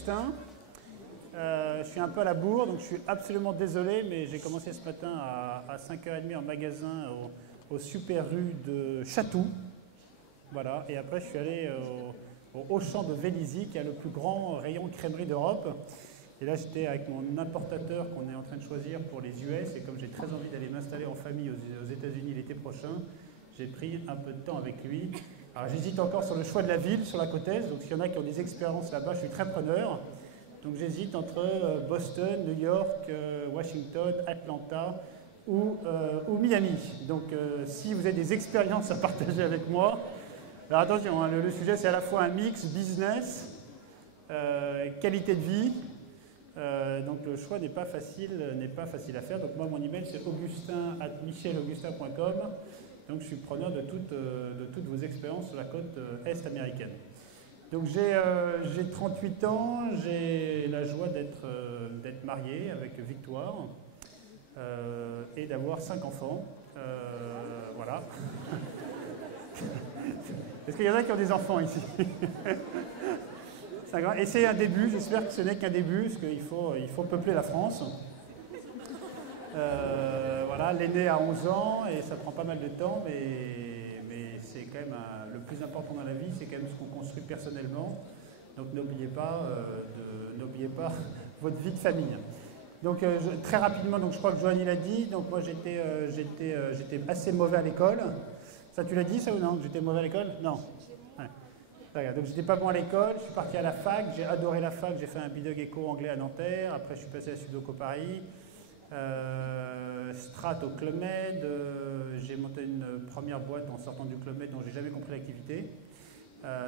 Augustin. Je suis un peu à la bourre, donc je suis absolument désolé, mais j'ai commencé ce matin à 5h30 en magasin au Super Rue de Chatou. Voilà, et après je suis allé au Auchan de Vélizy, qui a le plus grand rayon crèmerie d'Europe. Et là, j'étais avec mon importateur qu'on est en train de choisir pour les US, et comme j'ai très envie d'aller m'installer en famille aux États-Unis l'été prochain, j'ai pris un peu de temps avec lui. Alors j'hésite encore sur le choix de la ville, sur la côte Est, donc s'il y en a qui ont des expériences là-bas, je suis très preneur. Donc j'hésite entre Boston, New York, Washington, Atlanta ou Miami. Donc si vous avez des expériences à partager avec moi, alors attention, hein, le sujet c'est à la fois un mix business, qualité de vie. Donc le choix n'est pas facile à faire. Donc moi mon email c'est augustin@michelaugustin.com. Donc je suis preneur de toutes vos expériences sur la côte est américaine. Donc j'ai 38 ans, j'ai la joie d'être marié avec Victoire et d'avoir 5 enfants. Voilà. Est-ce qu'il y en a qui ont des enfants ici? Et c'est un début, j'espère que ce n'est qu'un début, parce qu'il faut peupler la France. Voilà, l'aîné a 11 ans et ça prend pas mal de temps, mais c'est quand même le plus important dans la vie, c'est quand même ce qu'on construit personnellement. Donc n'oubliez pas votre vie de famille. Donc très rapidement, donc je crois que Joanny l'a dit, donc moi j'étais assez mauvais à l'école. Ça tu l'as dit ça ou non? J'étais mauvais à l'école? Non. Donc j'étais pas bon à l'école, je suis parti à la fac, j'ai adoré la fac, j'ai fait un bidoc éco anglais à Nanterre, après je suis passé à Sudoku Paris, Strat au Club Med, j'ai monté une première boîte en sortant du Club Med dont j'ai jamais compris l'activité.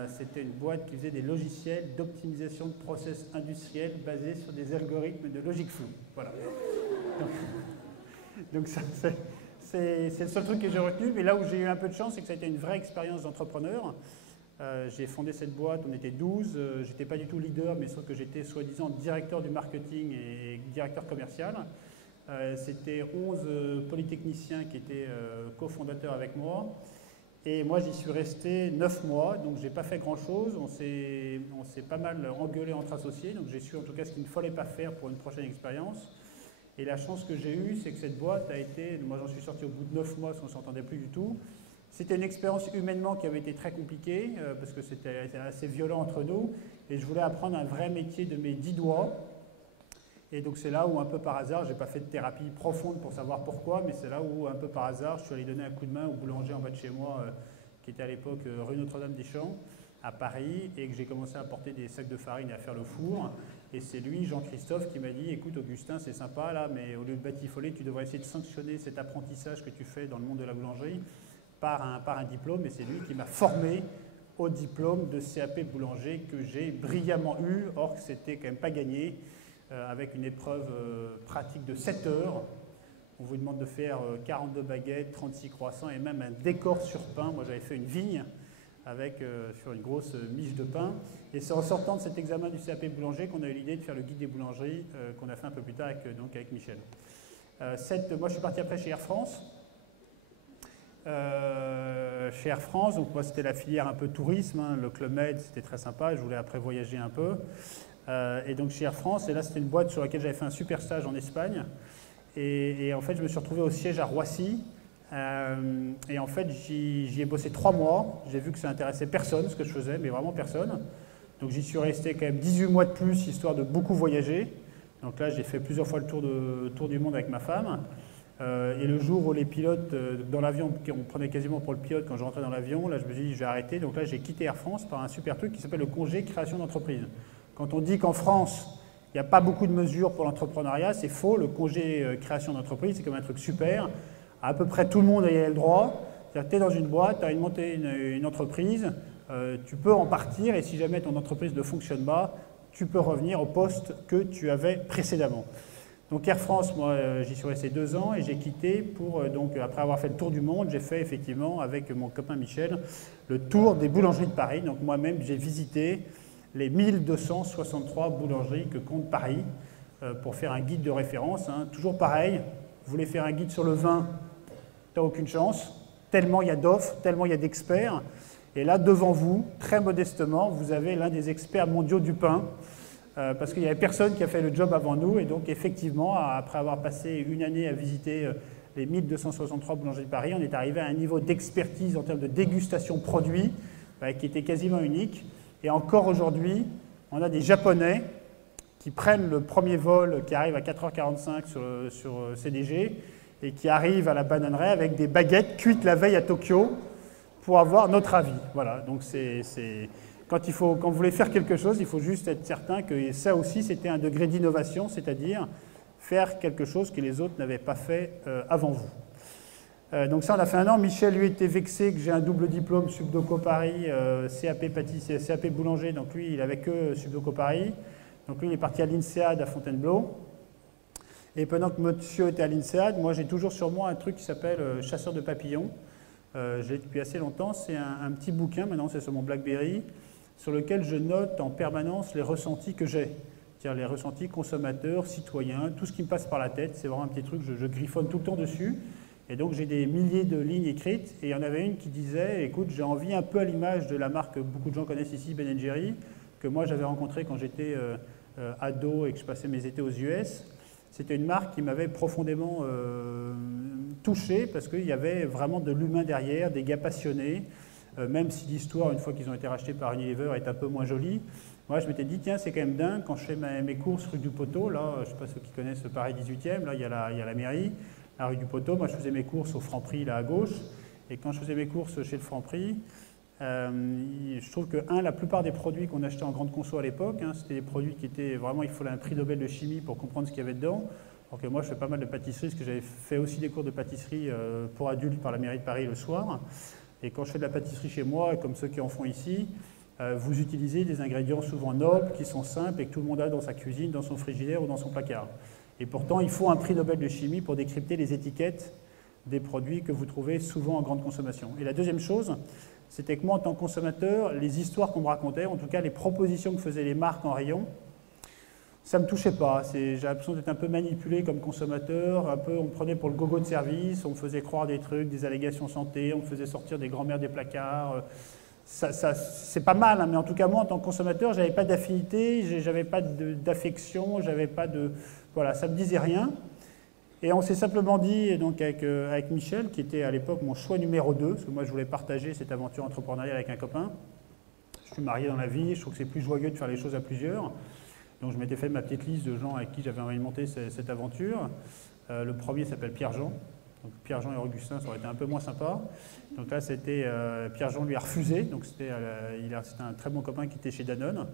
C'était une boîte qui faisait des logiciels d'optimisation de process industriels basés sur des algorithmes de logique floue. Voilà. Donc ça, c'est le seul truc que j'ai retenu, mais là où j'ai eu un peu de chance, c'est que ça a été une vraie expérience d'entrepreneur. J'ai fondé cette boîte, on était 12, j'étais pas du tout leader, mais sauf que j'étais soi-disant directeur du marketing et directeur commercial. C'était 11 polytechniciens qui étaient cofondateurs avec moi. Et moi, j'y suis resté 9 mois, donc j'ai pas fait grand-chose. On s'est pas mal engueulé entre associés, donc j'ai su en tout cas ce qu'il ne fallait pas faire pour une prochaine expérience. Et la chance que j'ai eue, c'est que cette boîte a été, moi j'en suis sorti au bout de 9 mois, parce qu'on ne s'entendait plus du tout. C'était une expérience humainement qui avait été très compliquée, parce que c'était assez violent entre nous, et je voulais apprendre un vrai métier de mes 10 doigts. Et donc c'est là où, un peu par hasard, j'ai pas fait de thérapie profonde pour savoir pourquoi, mais c'est là où, un peu par hasard, je suis allé donner un coup de main au boulanger en bas de chez moi, qui était à l'époque rue Notre-Dame-des-Champs, à Paris, et que j'ai commencé à porter des sacs de farine et à faire le four. Et c'est lui, Jean-Christophe, qui m'a dit « Écoute Augustin, c'est sympa là, mais au lieu de batifoler, tu devrais essayer de sanctionner cet apprentissage que tu fais dans le monde de la boulangerie par un diplôme ». Et c'est lui qui m'a formé au diplôme de CAP boulanger que j'ai brillamment eu, or que c'était quand même pas gagné, avec une épreuve pratique de 7 heures. On vous demande de faire 42 baguettes, 36 croissants et même un décor sur pain. Moi j'avais fait une vigne avec, sur une grosse miche de pain. Et c'est en sortant de cet examen du CAP boulanger qu'on a eu l'idée de faire le guide des boulangeries qu'on a fait un peu plus tard avec Michel. Moi je suis parti après chez Air France. Chez Air France, donc moi c'était la filière un peu tourisme, hein, le Club Med c'était très sympa, je voulais après voyager un peu. Et donc chez Air France, et là c'était une boîte sur laquelle j'avais fait un super stage en Espagne. Et en fait je me suis retrouvé au siège à Roissy. Et en fait j'y ai bossé 3 mois, j'ai vu que ça intéressait personne ce que je faisais, mais vraiment personne. Donc j'y suis resté quand même 18 mois de plus, histoire de beaucoup voyager. Donc là j'ai fait plusieurs fois le tour du monde avec ma femme. Et le jour où les pilotes, dans l'avion, on prenait quasiment pour le pilote quand je rentrais dans l'avion, là je me suis dit je vais arrêter. Donc là j'ai quitté Air France par un super truc qui s'appelle le congé création d'entreprise. Quand on dit qu'en France, il n'y a pas beaucoup de mesures pour l'entrepreneuriat, c'est faux. Le congé création d'entreprise, c'est comme un truc super. À peu près tout le monde y a le droit. C'est-à-dire que tu es dans une boîte, tu as monté une entreprise, tu peux en partir et si jamais ton entreprise ne fonctionne pas, tu peux revenir au poste que tu avais précédemment. Donc Air France, moi j'y suis resté 2 ans et j'ai quitté pour, donc après avoir fait le tour du monde, j'ai fait effectivement avec mon copain Michel le tour des boulangeries de Paris. Donc moi-même j'ai visité les 1263 boulangeries que compte Paris pour faire un guide de référence. Hein. Toujours pareil, vous voulez faire un guide sur le vin, tu n'as aucune chance, tellement il y a d'offres, tellement il y a d'experts. Et là, devant vous, très modestement, vous avez l'un des experts mondiaux du pain, parce qu'il n'y avait personne qui a fait le job avant nous. Et donc, effectivement, après avoir passé une année à visiter les 1263 boulangeries de Paris, on est arrivé à un niveau d'expertise en termes de dégustation produit qui était quasiment unique. Et encore aujourd'hui, on a des Japonais qui prennent le premier vol qui arrive à 4h45 sur CDG et qui arrivent à la bananerie avec des baguettes cuites la veille à Tokyo pour avoir notre avis. Voilà, donc quand vous voulez faire quelque chose, il faut juste être certain que ça aussi, c'était un degré d'innovation, c'est-à-dire faire quelque chose que les autres n'avaient pas fait avant vous. Donc ça, on a fait un an. Michel, lui, était vexé que j'ai un double diplôme, Subdoco Paris, CAP pâtissier, CAP boulanger. Donc lui, il avait que Subdoco Paris. Donc lui, il est parti à l'INSEAD à Fontainebleau. Et pendant que monsieur était à l'INSEAD, moi, j'ai toujours sur moi un truc qui s'appelle Chasseur de papillons. J'ai depuis assez longtemps. C'est un petit bouquin, maintenant, c'est sur mon BlackBerry, sur lequel je note en permanence les ressentis que j'ai. C'est-à-dire les ressentis consommateurs, citoyens, tout ce qui me passe par la tête. C'est vraiment un petit truc, je griffonne tout le temps dessus. Et donc j'ai des milliers de lignes écrites. Et il y en avait une qui disait, écoute, j'ai envie un peu à l'image de la marque que beaucoup de gens connaissent ici, Ben & Jerry, que moi j'avais rencontré quand j'étais ado et que je passais mes étés aux US. C'était une marque qui m'avait profondément touché parce qu'il y avait vraiment de l'humain derrière, des gars passionnés. Même si l'histoire, une fois qu'ils ont été rachetés par Unilever, est un peu moins jolie, moi je m'étais dit, tiens, c'est quand même dingue, quand je fais mes courses rue du Poteau, là, je ne sais pas ceux qui connaissent Paris 18e, là, il y a la mairie, la rue du Poteau, moi je faisais mes courses au Franprix, là à gauche, et quand je faisais mes courses chez le Franprix, je trouve que, la plupart des produits qu'on achetait en grande conso à l'époque, c'était des produits qui étaient vraiment, il fallait un prix Nobel de chimie pour comprendre ce qu'il y avait dedans. Alors que moi, je fais pas mal de pâtisserie, parce que j'avais fait aussi des cours de pâtisserie pour adultes par la mairie de Paris le soir. Et quand je fais de la pâtisserie chez moi, comme ceux qui en font ici, vous utilisez des ingrédients souvent nobles, qui sont simples et que tout le monde a dans sa cuisine, dans son frigidaire ou dans son placard. Et pourtant, il faut un prix Nobel de chimie pour décrypter les étiquettes des produits que vous trouvez souvent en grande consommation. Et la deuxième chose, c'était que moi, en tant que consommateur, les histoires qu'on me racontait, en tout cas les propositions que faisaient les marques en rayon, ça ne me touchait pas. J'ai l'impression d'être un peu manipulé comme consommateur, on me prenait pour le gogo de service, on me faisait croire des trucs, des allégations santé, on me faisait sortir des grands-mères des placards. C'est pas mal, mais en tout cas, moi, en tant que consommateur, je n'avais pas d'affinité, j'avais pas d'affection, j'avais pas de... Voilà, ça ne me disait rien. Et on s'est simplement dit, donc avec Michel, qui était à l'époque mon choix numéro 2, parce que moi, je voulais partager cette aventure entrepreneuriale avec un copain. Je suis marié dans la vie, je trouve que c'est plus joyeux de faire les choses à plusieurs. Donc je m'étais fait ma petite liste de gens avec qui j'avais envie de monter cette aventure. Le premier s'appelle Pierre-Jean. Donc Pierre-Jean et Augustin, ça aurait été un peu moins sympa. Donc là, c'était Pierre-Jean lui a refusé. Donc c'était un très bon copain qui était chez Danone.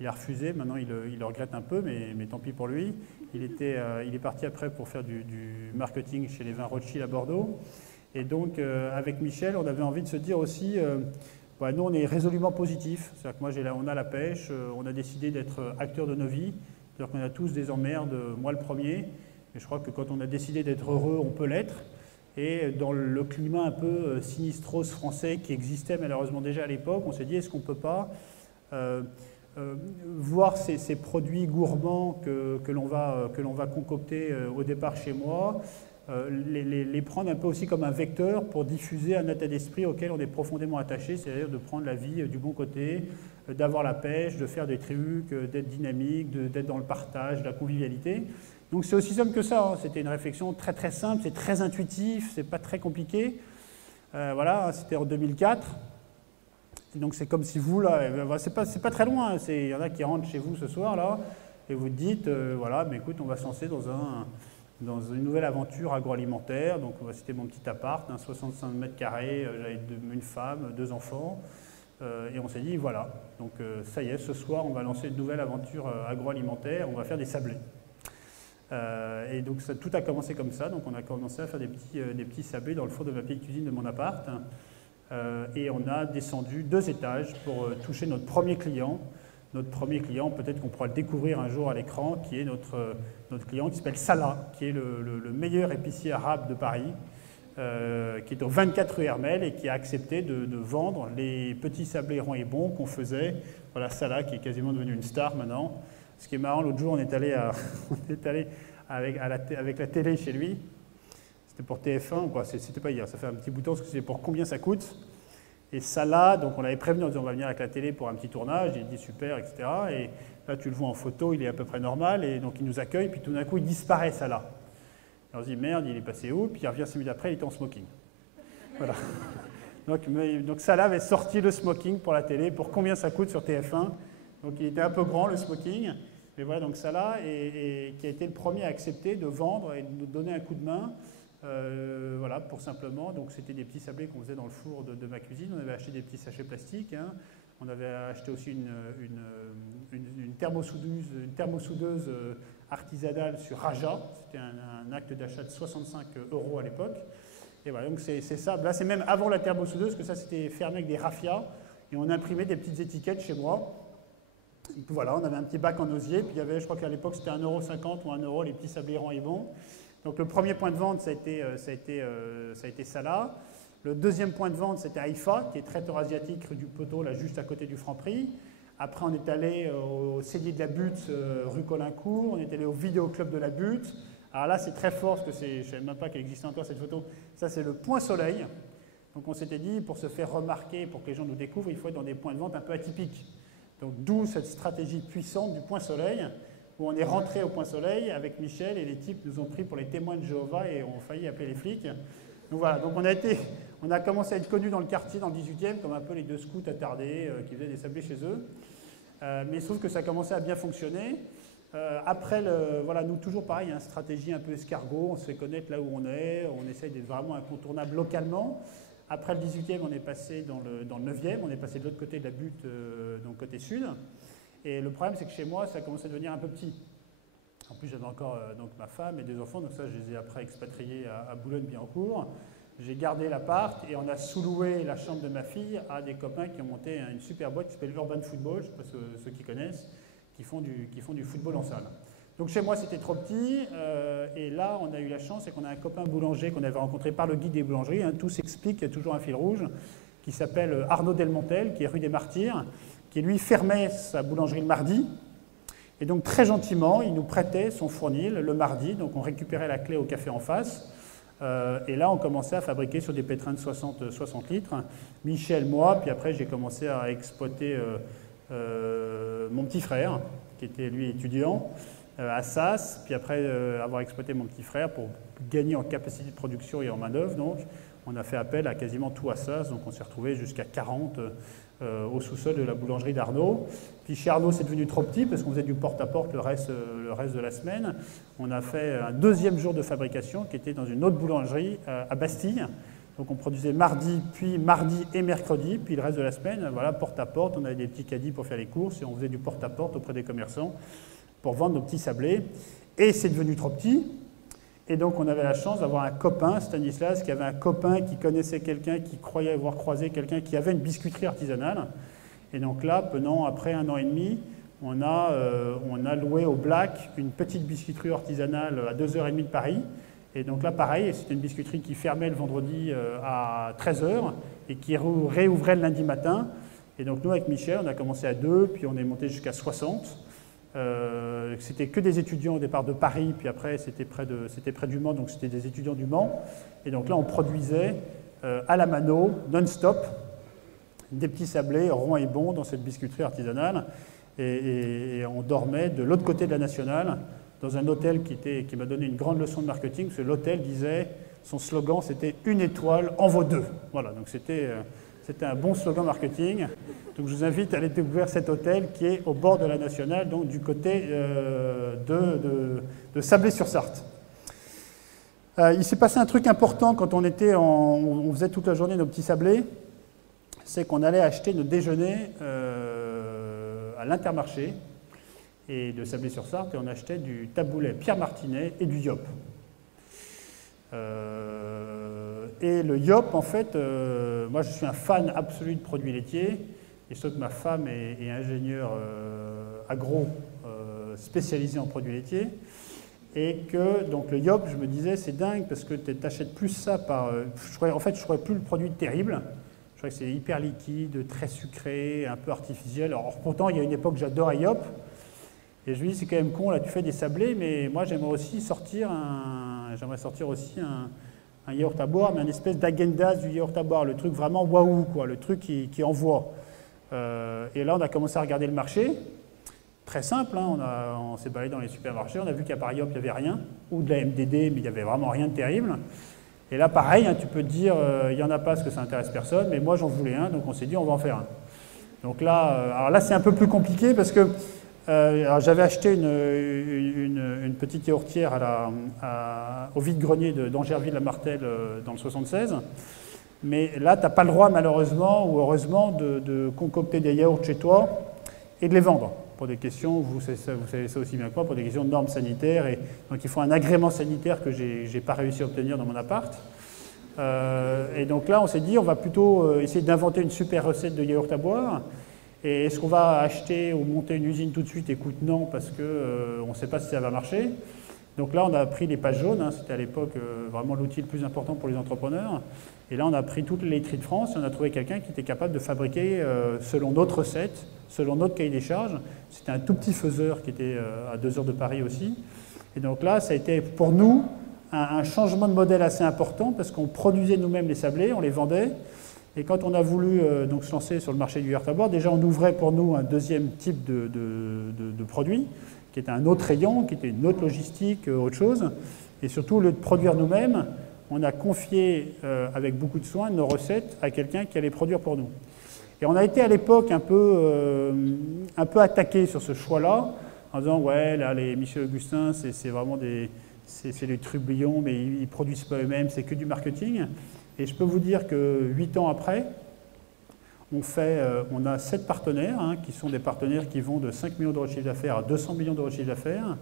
Il a refusé. Maintenant, il le regrette un peu, mais tant pis pour lui. Il est parti après pour faire du marketing chez les vins Rothschild à Bordeaux. Et donc, avec Michel, on avait envie de se dire aussi... nous, on est résolument positifs. C'est-à-dire que moi, on a la pêche, on a décidé d'être acteurs de nos vies. C'est-à-dire qu'on a tous des emmerdes, moi le premier. Et je crois que quand on a décidé d'être heureux, on peut l'être. Et dans le climat un peu sinistrose français qui existait malheureusement déjà à l'époque, on s'est dit, est-ce qu'on ne peut pas voir ces produits gourmands que l'on va concocter au départ chez moi, les prendre un peu aussi comme un vecteur pour diffuser un état d'esprit auquel on est profondément attaché, c'est-à-dire de prendre la vie du bon côté, d'avoir la pêche, de faire des trucs, d'être dynamique, d'être dans le partage, de la convivialité. Donc c'est aussi simple que ça, c'était une réflexion très très simple, c'est très intuitif, c'est pas très compliqué. Voilà, c'était en 2004. Donc c'est comme si vous, là, c'est pas très loin, il y en a qui rentrent chez vous ce soir, là, et vous dites, voilà, mais écoute, on va se lancer dans une nouvelle aventure agroalimentaire. Donc c'était mon petit appart, 65 mètres carrés, j'avais une femme, 2 enfants, et on s'est dit, voilà, donc ça y est, ce soir, on va lancer une nouvelle aventure agroalimentaire, on va faire des sablés. Et donc tout a commencé comme ça, donc on a commencé à faire des petits sablés dans le four de ma petite cuisine de mon appart. Et on a descendu 2 étages pour toucher notre premier client. Notre premier client, peut-être qu'on pourra le découvrir un jour à l'écran, qui est notre client qui s'appelle Salah, qui est le meilleur épicier arabe de Paris, qui est au 24 rue Hermel et qui a accepté de vendre les petits sablés ronds et bons qu'on faisait. Voilà, Salah qui est quasiment devenu une star maintenant. Ce qui est marrant, l'autre jour, on est allé avec la télé chez lui. C'était pour TF1 ou quoi, c'était pas hier, ça fait un petit bout de temps, parce que c'est pour combien ça coûte. Et Salah, donc on l'avait prévenu en disant on va venir avec la télé pour un petit tournage, il dit super, etc. Et Là, tu le vois en photo, il est à peu près normal, et donc il nous accueille, puis tout d'un coup, il disparaît, Salah. Et on se dit, merde, il est passé où? Puis il revient 5 minutes après, il était en smoking. Voilà. Donc Salah avait sorti le smoking pour la télé, pour combien ça coûte sur TF1. Donc il était un peu grand, le smoking. Mais voilà, donc Salah, qui a été le premier à accepter de vendre et de nous donner un coup de main. Voilà, pour simplement, donc c'était des petits sablés qu'on faisait dans le four de ma cuisine. On avait acheté des petits sachets plastiques. Hein. On avait acheté aussi une thermosoudeuse artisanale sur Raja. C'était un acte d'achat de 65 € à l'époque. Et voilà, donc c'est ça. Là, c'est même avant la thermosoudeuse que ça c'était fermé avec des raffias. Et on imprimait des petites étiquettes chez moi. Et puis voilà, on avait un petit bac en osier. Puis il y avait, je crois qu'à l'époque, c'était 1,50 € ou 1 € les petits sablés rangs et bons. Donc le premier point de vente, ça a été Salah. Le deuxième point de vente, c'était Haïfa, qui est traiteur asiatique rue du Poteau, là juste à côté du Franprix. Après, on est allé au cellier de la Butte, rue Colincourt. On est allé au vidéoclub de la Butte. Alors là, c'est très fort, parce que je ne savais même pas qu'elle existait encore, cette photo. Ça, c'est le Point Soleil. Donc on s'était dit, pour se faire remarquer, pour que les gens nous découvrent, il faut être dans des points de vente un peu atypiques. Donc d'où cette stratégie puissante du Point Soleil, où on est rentré au Point Soleil avec Michel, et les types nous ont pris pour les témoins de Jéhovah et ont failli appeler les flics. Donc voilà, donc on a commencé à être connus dans le quartier, dans le 18e, comme un peu les deux scouts attardés qui faisaient des sablés chez eux. Mais il se trouve que ça commençait à bien fonctionner. Après, voilà, nous, toujours pareil, une stratégie un peu escargot, on se fait connaître là où on est, on essaye d'être vraiment incontournable localement. Après le 18e, on est passé dans le 9e, on est passé de l'autre côté de la Butte, donc côté sud. Et le problème, c'est que chez moi, ça a commencé à devenir un peu petit. En plus, j'avais encore donc, ma femme et des enfants, donc ça, je les ai après expatriés à Boulogne-Billancourt. J'ai gardé l'appart et on a sous-loué la chambre de ma fille à des copains qui ont monté une super boîte qui s'appelle Urban Football, je ne sais pas ceux qui connaissent, qui font du football en salle. Donc chez moi, c'était trop petit, et là, on a eu la chance, c'est qu'on a un copain boulanger qu'on avait rencontré par le guide des boulangeries, hein, tout s'explique, il y a toujours un fil rouge, qui s'appelle Arnaud Delmontel, qui est rue des Martyrs, qui lui fermait sa boulangerie le mardi, et donc très gentiment, il nous prêtait son fournil le mardi, donc on récupérait la clé au café en face, et là on commençait à fabriquer sur des pétrins de 60 litres, Michel, moi, puis après j'ai commencé à exploiter mon petit frère, qui était lui étudiant, à SAS, puis après avoir exploité mon petit frère pour gagner en capacité de production et en main-d'œuvre, donc on a fait appel à quasiment tout à SAS, donc on s'est retrouvé jusqu'à 40 au sous-sol de la boulangerie d'Arnaud. Puis chez Arnaud, c'est devenu trop petit parce qu'on faisait du porte-à--porte le reste de la semaine. On a fait un deuxième jour de fabrication qui était dans une autre boulangerie à Bastille. Donc on produisait mardi et mercredi, puis le reste de la semaine, voilà, porte-à-porte. On avait des petits caddies pour faire les courses et on faisait du porte-à-porte auprès des commerçants pour vendre nos petits sablés. Et c'est devenu trop petit. Et donc on avait la chance d'avoir un copain, Stanislas, qui avait un copain qui connaissait quelqu'un, qui croyait avoir croisé quelqu'un qui avait une biscuiterie artisanale. Et donc là, après 1 an et demi, on a loué au Black une petite biscuiterie artisanale à 2h30 de Paris. Et donc là, pareil, c'était une biscuiterie qui fermait le vendredi à 13h et qui réouvrait le lundi matin. Et donc nous, avec Michel, on a commencé à 2, puis on est monté jusqu'à 60. C'était que des étudiants au départ de Paris, puis après c'était près du Mans, donc c'était des étudiants du Mans. Et donc là, on produisait à la mano, non-stop, des petits sablés ronds et bons dans cette biscuiterie artisanale. Et on dormait de l'autre côté de la Nationale, dans un hôtel qui m'a donné une grande leçon de marketing, parce que l'hôtel disait, son slogan, c'était « Une étoile en vaut 2 ». Voilà, donc c'était un bon slogan marketing. Donc je vous invite à aller découvrir cet hôtel qui est au bord de la Nationale, donc du côté de Sablé-sur-Sarthe. Il s'est passé un truc important quand on faisait toute la journée nos petits sablés, c'est qu'on allait acheter nos déjeuners à l'Intermarché et de Sablé-sur-Sarthe, et on achetait du taboulet Pierre Martinet et du Yop. Et le Yop, en fait, moi je suis un fan absolu de produits laitiers, et sauf que ma femme est ingénieure agro spécialisée en produits laitiers, et que donc le Yop, je me disais, c'est dingue parce que tu n'achètes plus ça par... je trouvais plus le produit terrible. Je trouvais que c'est hyper liquide, très sucré, un peu artificiel. Alors pourtant, il y a une époque, j'adorais Yop, et je me dis, c'est quand même con, là tu fais des sablés, mais moi j'aimerais sortir aussi un yaourt à boire, mais une espèce d'Agendas du yaourt à boire, le truc vraiment waouh, quoi, le truc qui envoie. Et là, on a commencé à regarder le marché. très simple, hein. On s'est baladé dans les supermarchés, on a vu qu'à Paris, il n'y avait rien, ou de la MDD, mais il n'y avait vraiment rien de terrible. Et là, pareil, hein, tu peux te dire, il n'y en a pas parce que ça n'intéresse personne, mais moi, j'en voulais un, donc on s'est dit, on va en faire un. Donc là, alors là, c'est un peu plus compliqué parce que j'avais acheté une petite yaourtière au vide-grenier d'Angerville-la-Martelle dans le 76. Mais là, tu n'as pas le droit, malheureusement ou heureusement, de concocter des yaourts chez toi et de les vendre. Pour des questions, vous savez ça aussi bien que moi, pour des questions de normes sanitaires. Et donc, il faut un agrément sanitaire que je n'ai pas réussi à obtenir dans mon appart. Et donc là, on s'est dit, on va plutôt essayer d'inventer une super recette de yaourt à boire. Et est-ce qu'on va acheter ou monter une usine tout de suite? Écoute, non, parce qu'on ne sait pas si ça va marcher. Donc là, on a pris les pages jaunes. Hein, c'était à l'époque vraiment l'outil le plus important pour les entrepreneurs. Et là, on a pris toutes les laiteries de France et on a trouvé quelqu'un qui était capable de fabriquer selon notre recette, selon notre cahier des charges. C'était un tout petit faiseur qui était à 2 heures de Paris aussi. Et donc là, ça a été pour nous un changement de modèle assez important parce qu'on produisait nous-mêmes les sablés, on les vendait. Et quand on a voulu donc se lancer sur le marché du yaourt à boire, déjà on ouvrait pour nous un deuxième type de produit, qui était un autre rayon, qui était une autre logistique, autre chose. Et surtout, au lieu de produire nous-mêmes, on a confié avec beaucoup de soin nos recettes à quelqu'un qui allait produire pour nous. Et on a été à l'époque un peu attaqué sur ce choix-là, en disant ouais, là, les Michel Augustin, c'est vraiment c'est des trublions, mais ils ne produisent pas eux-mêmes, c'est que du marketing. Et je peux vous dire que 8 ans après, on a 7 partenaires, hein, qui sont des partenaires qui vont de 5 millions d'euros de chiffre d'affaires à 200 millions d'euros de chiffre d'affaires.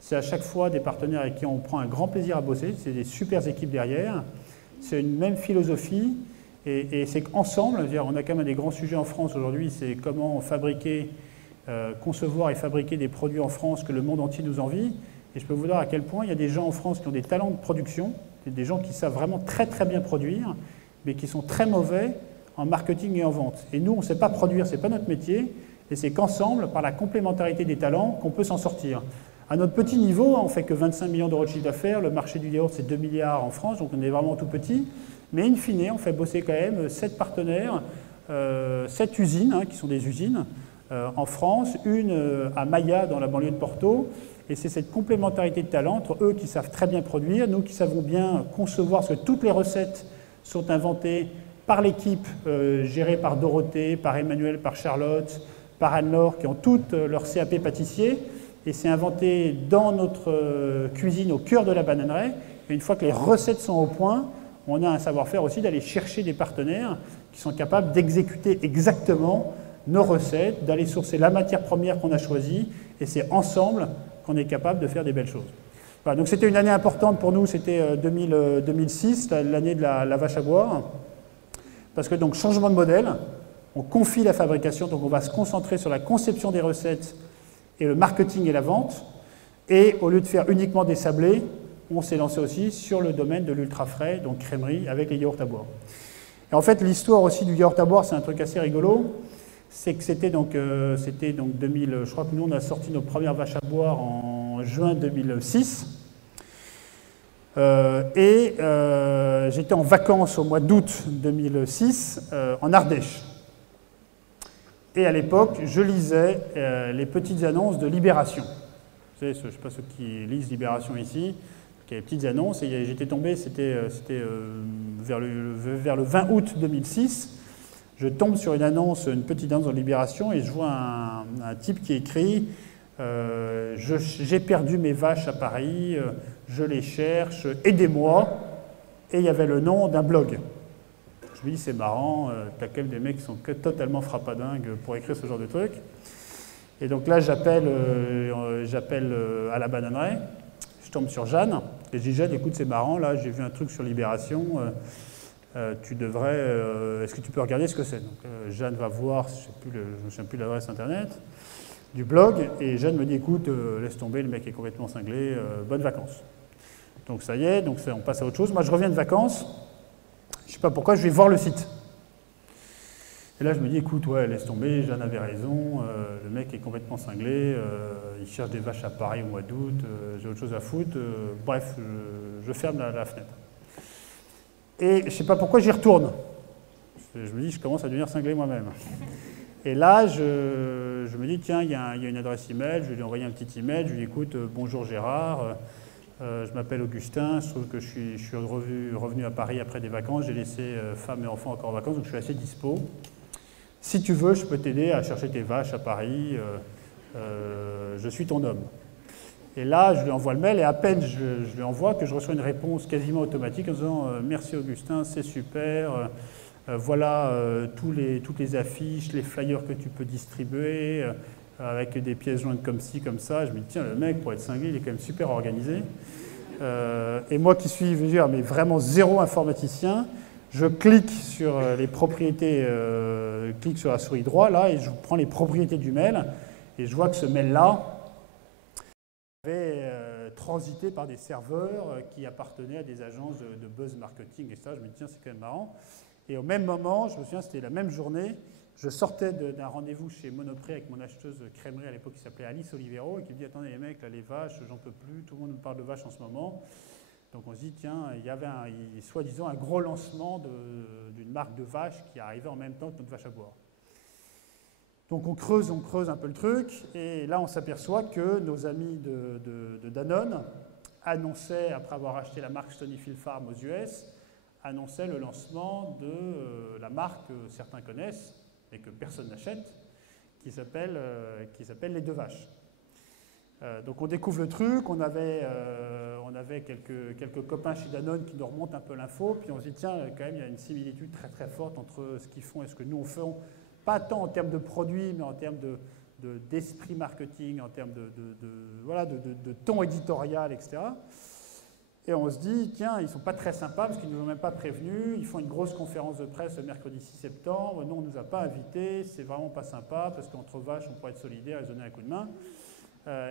C'est à chaque fois des partenaires avec qui on prend un grand plaisir à bosser. C'est des super équipes derrière. C'est une même philosophie. Et c'est qu'ensemble, on a quand même des grands sujets en France aujourd'hui, c'est comment fabriquer, concevoir et fabriquer des produits en France que le monde entier nous envie. Et je peux vous dire à quel point il y a des gens en France qui ont des talents de production, des gens qui savent vraiment très très bien produire, mais qui sont très mauvais en marketing et en vente. Et nous, on ne sait pas produire, ce n'est pas notre métier, et c'est qu'ensemble, par la complémentarité des talents, qu'on peut s'en sortir. À notre petit niveau, on ne fait que 25 millions d'euros de chiffre d'affaires, le marché du yaourt c'est 2 milliards en France, donc on est vraiment tout petit, mais in fine, on fait bosser quand même 7 partenaires, 7 usines, hein, qui sont des usines, en France, une à Maillat, dans la banlieue de Porto, et c'est cette complémentarité de talents entre eux qui savent très bien produire, nous qui savons bien concevoir, parce que toutes les recettes sont inventées par l'équipe gérée par Dorothée, par Emmanuel, par Charlotte, par Anne-Laure, qui ont toutes leur CAP pâtissier, et c'est inventé dans notre cuisine au cœur de la bananeraie. Et une fois que les recettes sont au point, on a un savoir-faire aussi d'aller chercher des partenaires qui sont capables d'exécuter exactement nos recettes, d'aller sourcer la matière première qu'on a choisie, et c'est ensemble qu'on est capable de faire des belles choses. Voilà, donc c'était une année importante pour nous, c'était 2006, l'année de la vache à boire, parce que donc changement de modèle, on confie la fabrication, donc on va se concentrer sur la conception des recettes et le marketing et la vente, et au lieu de faire uniquement des sablés, on s'est lancé aussi sur le domaine de l'ultra frais, donc crèmerie, avec les yaourts à boire. Et en fait, l'histoire aussi du yaourt à boire, c'est un truc assez rigolo, c'est que c'était donc 2000, je crois que nous on a sorti nos premières vaches à boire en juin 2006, j'étais en vacances au mois d'août 2006 en Ardèche. Et à l'époque, je lisais les petites annonces de Libération. Vous savez, je ne sais pas ceux qui lisent Libération ici, il y a des petites annonces, et j'étais tombé, c'était vers le 20 août 2006, je tombe sur une petite annonce de Libération, et je vois un type qui écrit « J'ai perdu mes vaches à Paris, je les cherche, aidez-moi », et il y avait le nom d'un blog. Je me dis, c'est marrant, t'as quand même des mecs qui sont totalement frappadingues pour écrire ce genre de truc. Et donc là, j'appelle à la bananeraie, je tombe sur Jeanne, et je dis, Jeanne, écoute, c'est marrant, là, j'ai vu un truc sur Libération, tu devrais, est-ce que tu peux regarder ce que c'est? Donc Jeanne va voir, je ne me souviens plus de l'adresse internet, du blog, et Jeanne me dit, écoute, laisse tomber, le mec est complètement cinglé, bonnes vacances. Donc ça y est, donc on passe à autre chose. Moi, je reviens de vacances. Je ne sais pas pourquoi, je vais voir le site. Et là, je me dis, écoute, ouais, laisse tomber, Jeanne avait raison, le mec est complètement cinglé, il cherche des vaches à Paris au mois d'août, j'ai autre chose à foutre, bref, je ferme la fenêtre. Et je ne sais pas pourquoi, j'y retourne. Je me dis, je commence à devenir cinglé moi-même. Et là, je me dis, tiens, il y a une adresse email, je vais lui envoyer un petit email, je lui dis, écoute, bonjour Gérard, je m'appelle Augustin, je trouve que je suis revenu à Paris après des vacances, j'ai laissé femme et enfants encore en vacances, donc je suis assez dispo. Si tu veux, je peux t'aider à chercher tes vaches à Paris, je suis ton homme. Et là, je lui envoie le mail et à peine je lui envoie que je reçois une réponse quasiment automatique en disant merci Augustin, c'est super, voilà toutes les affiches, les flyers que tu peux distribuer, avec des pièces jointes comme ci, comme ça. Je me dis tiens, le mec, pour être cinglé, il est quand même super organisé. Et moi qui suis, je veux dire, mais vraiment zéro informaticien, je clique sur les propriétés, clique sur la souris droite là et je prends les propriétés du mail et je vois que ce mail-là avait transité par des serveurs qui appartenaient à des agences de buzz marketing et ça, je me dis tiens, c'est quand même marrant. Et au même moment, je me souviens, c'était la même journée, je sortais d'un rendez-vous chez Monoprix avec mon acheteuse crèmerie à l'époque qui s'appelait Alice Olivero et qui me dit attendez les mecs, là, les vaches, j'en peux plus, tout le monde me parle de vaches en ce moment. Donc on se dit tiens, il y avait soi-disant un gros lancement d'une marque de vaches qui arrivait en même temps que notre vache à boire. Donc on creuse un peu le truc, et là on s'aperçoit que nos amis de Danone annonçaient, après avoir acheté la marque Stonyfield Farm aux US, annonçaient le lancement de la marque que certains connaissent, mais que personne n'achète, qui s'appelle Les Deux Vaches. Donc on découvre le truc, on avait quelques copains chez Danone qui nous remontent un peu l'info, puis on se dit tiens, quand même il y a une similitude très très forte entre ce qu'ils font et ce que nous on fait. Pas tant en termes de produits, mais en termes d'esprit marketing, en termes de ton éditorial, etc. Et on se dit, tiens, ils ne sont pas très sympas parce qu'ils ne nous ont même pas prévenus. Ils font une grosse conférence de presse le mercredi 6 septembre. Nous, on ne nous a pas invités. C'est vraiment pas sympa parce qu'entre vaches, on pourrait être solidaires et se donner un coup de main.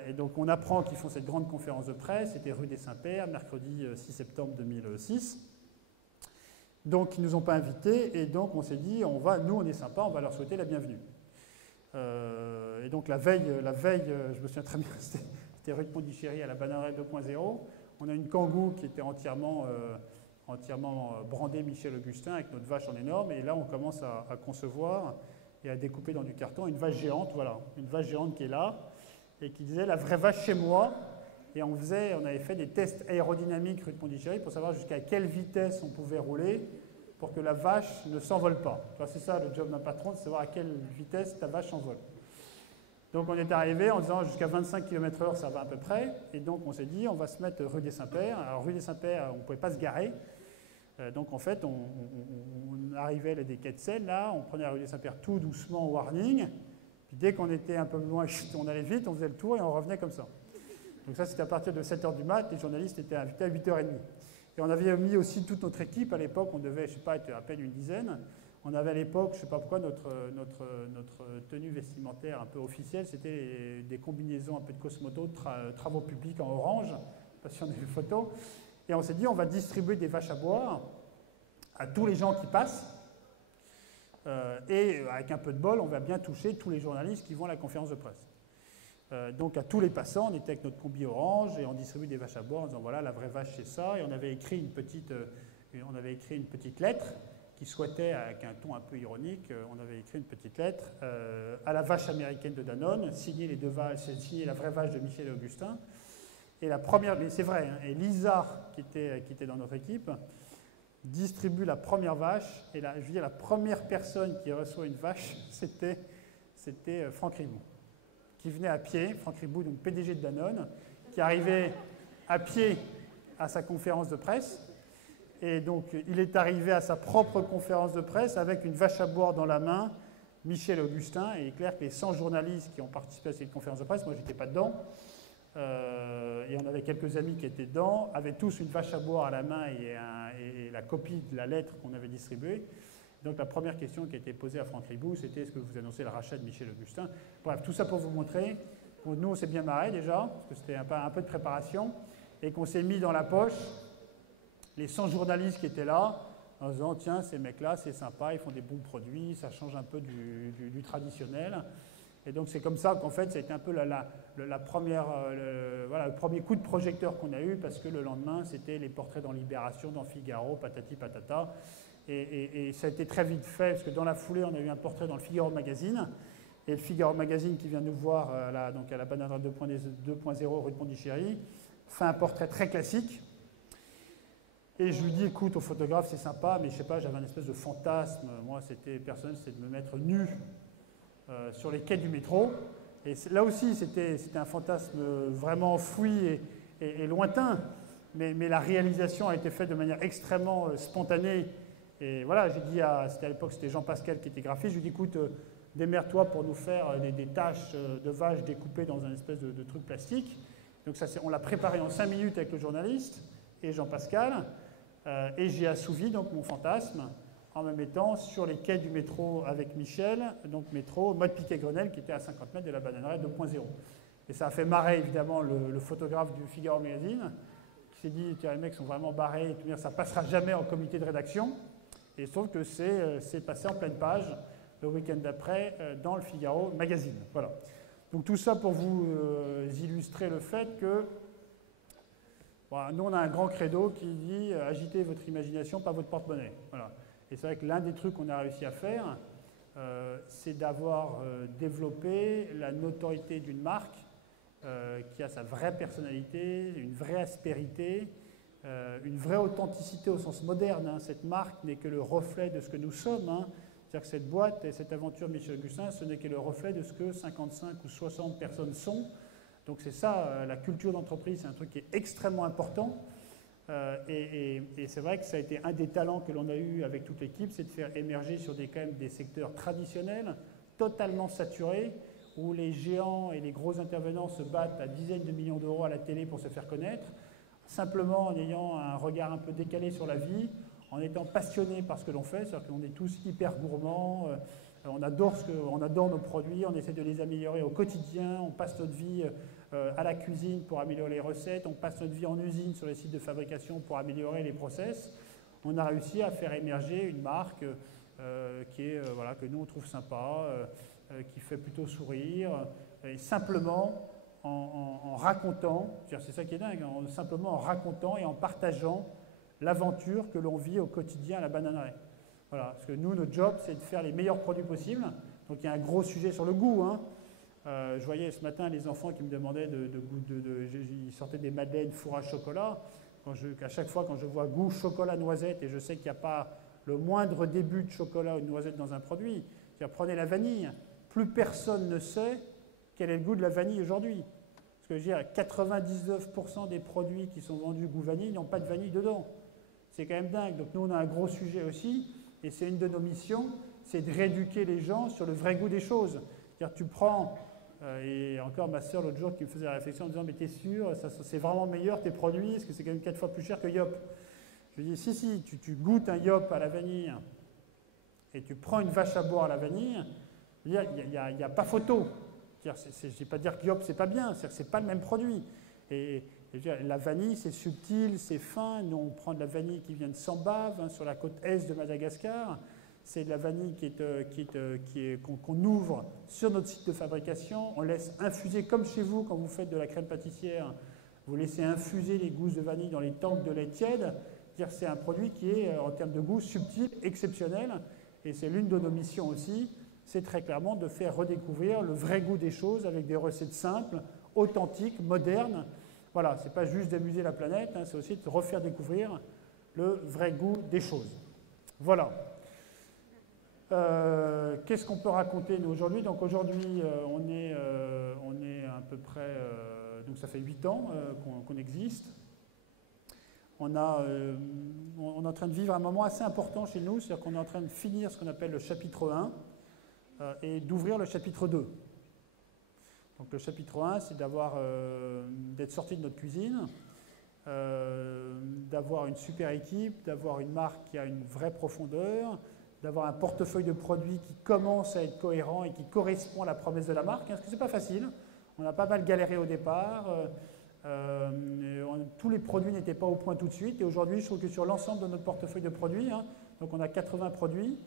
Et donc, on apprend qu'ils font cette grande conférence de presse. C'était rue des Saints-Pères, mercredi 6 septembre 2006. Donc, ils ne nous ont pas invités, et donc on s'est dit, nous on est sympa, on va leur souhaiter la bienvenue. Et donc la veille, je me souviens très bien, c'était rue de Pondichéry à la Bannerette 2.0, on a une Kangoo qui était entièrement brandée Michel Augustin, avec notre vache en énorme, et là on commence à concevoir et à découper dans du carton une vache géante, voilà, une vache géante qui est là, et qui disait la vraie vache chez moi. Et on avait fait des tests aérodynamiques rue de Pondichéry pour savoir jusqu'à quelle vitesse on pouvait rouler pour que la vache ne s'envole pas. Enfin, c'est ça le job d'un patron, c'est savoir à quelle vitesse ta vache s'envole. Donc on est arrivé en disant jusqu'à 25 km/h ça va à peu près. Et donc on s'est dit on va se mettre rue des Saints-Pères. Alors rue des Saints-Pères, on ne pouvait pas se garer. Donc en fait on arrivait à des quais de Seine, là, on prenait la rue des Saints-Pères tout doucement au warning. Puis dès qu'on était un peu loin, on allait vite, on faisait le tour et on revenait comme ça. Donc ça, c'était à partir de 7h du mat, les journalistes étaient invités à 8h30. Et on avait mis aussi toute notre équipe, à l'époque, on devait, je ne sais pas, être à peine une dizaine. On avait à l'époque, je ne sais pas pourquoi, notre tenue vestimentaire un peu officielle, c'était des combinaisons un peu de Cosmoto, travaux publics en orange, je ne sais pas si on a vu photos. Et on s'est dit, on va distribuer des vaches à boire à tous les gens qui passent. Et avec un peu de bol, on va bien toucher tous les journalistes qui vont à la conférence de presse. Donc à tous les passants, on était avec notre combi orange et on distribue des vaches à boire en disant voilà la vraie vache c'est ça, et on avait écrit une petite lettre qui souhaitait, avec un ton un peu ironique, on avait écrit une petite lettre à la vache américaine de Danone, signée les deux vaches, signée la vraie vache de Michel et Augustin. Et la première, mais c'est vrai, hein, et Lisa qui était dans notre équipe distribue la première vache, et je veux dire la première personne qui reçoit une vache, c'était Franck Ribou, qui venait à pied, Franck Ribou, donc PDG de Danone, qui arrivait à pied à sa conférence de presse. Et donc, il est arrivé à sa propre conférence de presse avec une vache à boire dans la main, Michel Augustin. Et il est clair que les 100 journalistes qui ont participé à cette conférence de presse, moi, je n'étais pas dedans, et on avait quelques amis qui étaient dedans, avaient tous une vache à boire à la main et la copie de la lettre qu'on avait distribuée. Donc la première question qui a été posée à Franck Ribou, c'était est-ce que vous annoncez le rachat de Michel Augustin? Bref, tout ça pour vous montrer. Bon, nous, on s'est bien marré déjà, parce que c'était un peu de préparation, et qu'on s'est mis dans la poche les 100 journalistes qui étaient là, en disant tiens, ces mecs-là, c'est sympa, ils font des bons produits, ça change un peu du traditionnel. Et donc c'est comme ça qu'en fait, ça a été un peu le premier coup de projecteur qu'on a eu, parce que le lendemain, c'était les portraits dans Libération, dans Figaro, patati patata. Et ça a été très vite fait, parce que dans la foulée, on a eu un portrait dans le Figaro Magazine. Et le Figaro Magazine qui vient nous voir donc à la Bananeraie 2.0 rue de Pondichéry fait un portrait très classique. Et je lui dis, écoute, au photographe, c'est sympa, mais je sais pas, j'avais un espèce de fantasme. Moi, c'était personnel, c'était de me mettre nu sur les quais du métro. Et là aussi, c'était un fantasme vraiment enfoui et lointain. Mais la réalisation a été faite de manière extrêmement spontanée. Et voilà, j'ai dit, à l'époque, c'était Jean Pascal qui était graphiste, je lui ai dit, écoute, démerde-toi pour nous faire des taches de vaches découpées dans un espèce de truc plastique. Donc ça, on l'a préparé en 5 minutes avec le journaliste et Jean Pascal. Et j'ai assouvi donc mon fantasme en me mettant sur les quais du métro avec Michel, donc métro mode Piquet-Grenelle qui était à 50 mètres de la Bananeraie 2.0. Et ça a fait marrer évidemment le photographe du Figaro Magazine qui s'est dit, tiens, les mecs sont vraiment barrés, ça ne passera jamais en comité de rédaction. Et il se trouve que c'est passé en pleine page le week-end d'après dans le Figaro Magazine. Voilà. Donc tout ça pour vous illustrer le fait que voilà, nous, on a un grand credo qui dit agitez votre imagination, pas votre porte-monnaie. Voilà. Et c'est vrai que l'un des trucs qu'on a réussi à faire, c'est d'avoir développé la notoriété d'une marque qui a sa vraie personnalité, une vraie aspérité, une vraie authenticité au sens moderne. Hein. Cette marque n'est que le reflet de ce que nous sommes. Hein. C'est-à-dire que cette boîte et cette aventure Michel Augustin, ce n'est que le reflet de ce que 55 ou 60 personnes sont. Donc c'est ça, la culture d'entreprise, c'est un truc qui est extrêmement important. Et c'est vrai que ça a été un des talents que l'on a eu avec toute l'équipe, c'est de faire émerger sur quand même des secteurs traditionnels, totalement saturés, où les géants et les gros intervenants se battent à dizaines de millions d'euros à la télé pour se faire connaître, simplement en ayant un regard un peu décalé sur la vie, en étant passionné par ce que l'on fait, c'est-à-dire qu'on est tous hyper gourmands, on adore nos produits, on essaie de les améliorer au quotidien, on passe notre vie à la cuisine pour améliorer les recettes, on passe notre vie en usine sur les sites de fabrication pour améliorer les process. On a réussi à faire émerger une marque que nous on trouve sympa, qui fait plutôt sourire, et simplement en racontant, c'est ça qui est dingue, simplement en racontant et en partageant l'aventure que l'on vit au quotidien à la Bananeraie. Voilà, parce que nous, notre job, c'est de faire les meilleurs produits possibles. Donc il y a un gros sujet sur le goût. Hein. Je voyais ce matin les enfants qui me demandaient ils sortaient des madeleines fourrage chocolat. À chaque fois, quand je vois goût chocolat noisette, et je sais qu'il n'y a pas le moindre début de chocolat ou de noisette dans un produit, prenez la vanille. Plus personne ne sait quel est le goût de la vanille aujourd'hui. Parce que je veux dire, 99% des produits qui sont vendus goût vanille n'ont pas de vanille dedans. C'est quand même dingue. Donc nous, on a un gros sujet aussi. Et c'est une de nos missions, c'est de rééduquer les gens sur le vrai goût des choses. C'est-à-dire tu prends, et encore ma sœur l'autre jour qui me faisait la réflexion en disant mais t'es sûr, c'est vraiment meilleur tes produits, parce que c'est quand même 4 fois plus cher que Yop. Je lui dis si, tu goûtes un Yop à la vanille et tu prends une vache à boire à la vanille, il n'y a pas photo. Je ne vais pas dire que Yop c'est pas bien, c'est-à-dire que c'est pas le même produit. Et la vanille, c'est subtil, c'est fin. Nous, on prend de la vanille qui vient de Sambave, hein, sur la côte est de Madagascar. C'est de la vanille qu'on ouvre sur notre site de fabrication. On laisse infuser, comme chez vous, quand vous faites de la crème pâtissière, vous laissez infuser les gousses de vanille dans les tanks de lait tiède. C'est un produit qui est, en termes de goût, subtil, exceptionnel. Et c'est l'une de nos missions aussi, c'est très clairement de faire redécouvrir le vrai goût des choses avec des recettes simples, authentiques, modernes. Voilà, ce n'est pas juste d'amuser la planète, hein, c'est aussi de refaire découvrir le vrai goût des choses. Voilà. Qu'est-ce qu'on peut raconter nous aujourd'hui? Donc aujourd'hui, on est à peu près, donc ça fait 8 ans qu'on existe. On est en train de vivre un moment assez important chez nous, c'est-à-dire qu'on est en train de finir ce qu'on appelle le chapitre 1 et d'ouvrir le chapitre 2. Donc le chapitre 1, c'est d'être sorti de notre cuisine, d'avoir une super équipe, d'avoir une marque qui a une vraie profondeur, d'avoir un portefeuille de produits qui commence à être cohérent et qui correspond à la promesse de la marque. Parce que ce n'est pas facile. On a pas mal galéré au départ. Tous les produits n'étaient pas au point tout de suite. Et aujourd'hui, je trouve que sur l'ensemble de notre portefeuille de produits, hein, donc on a 80 produits,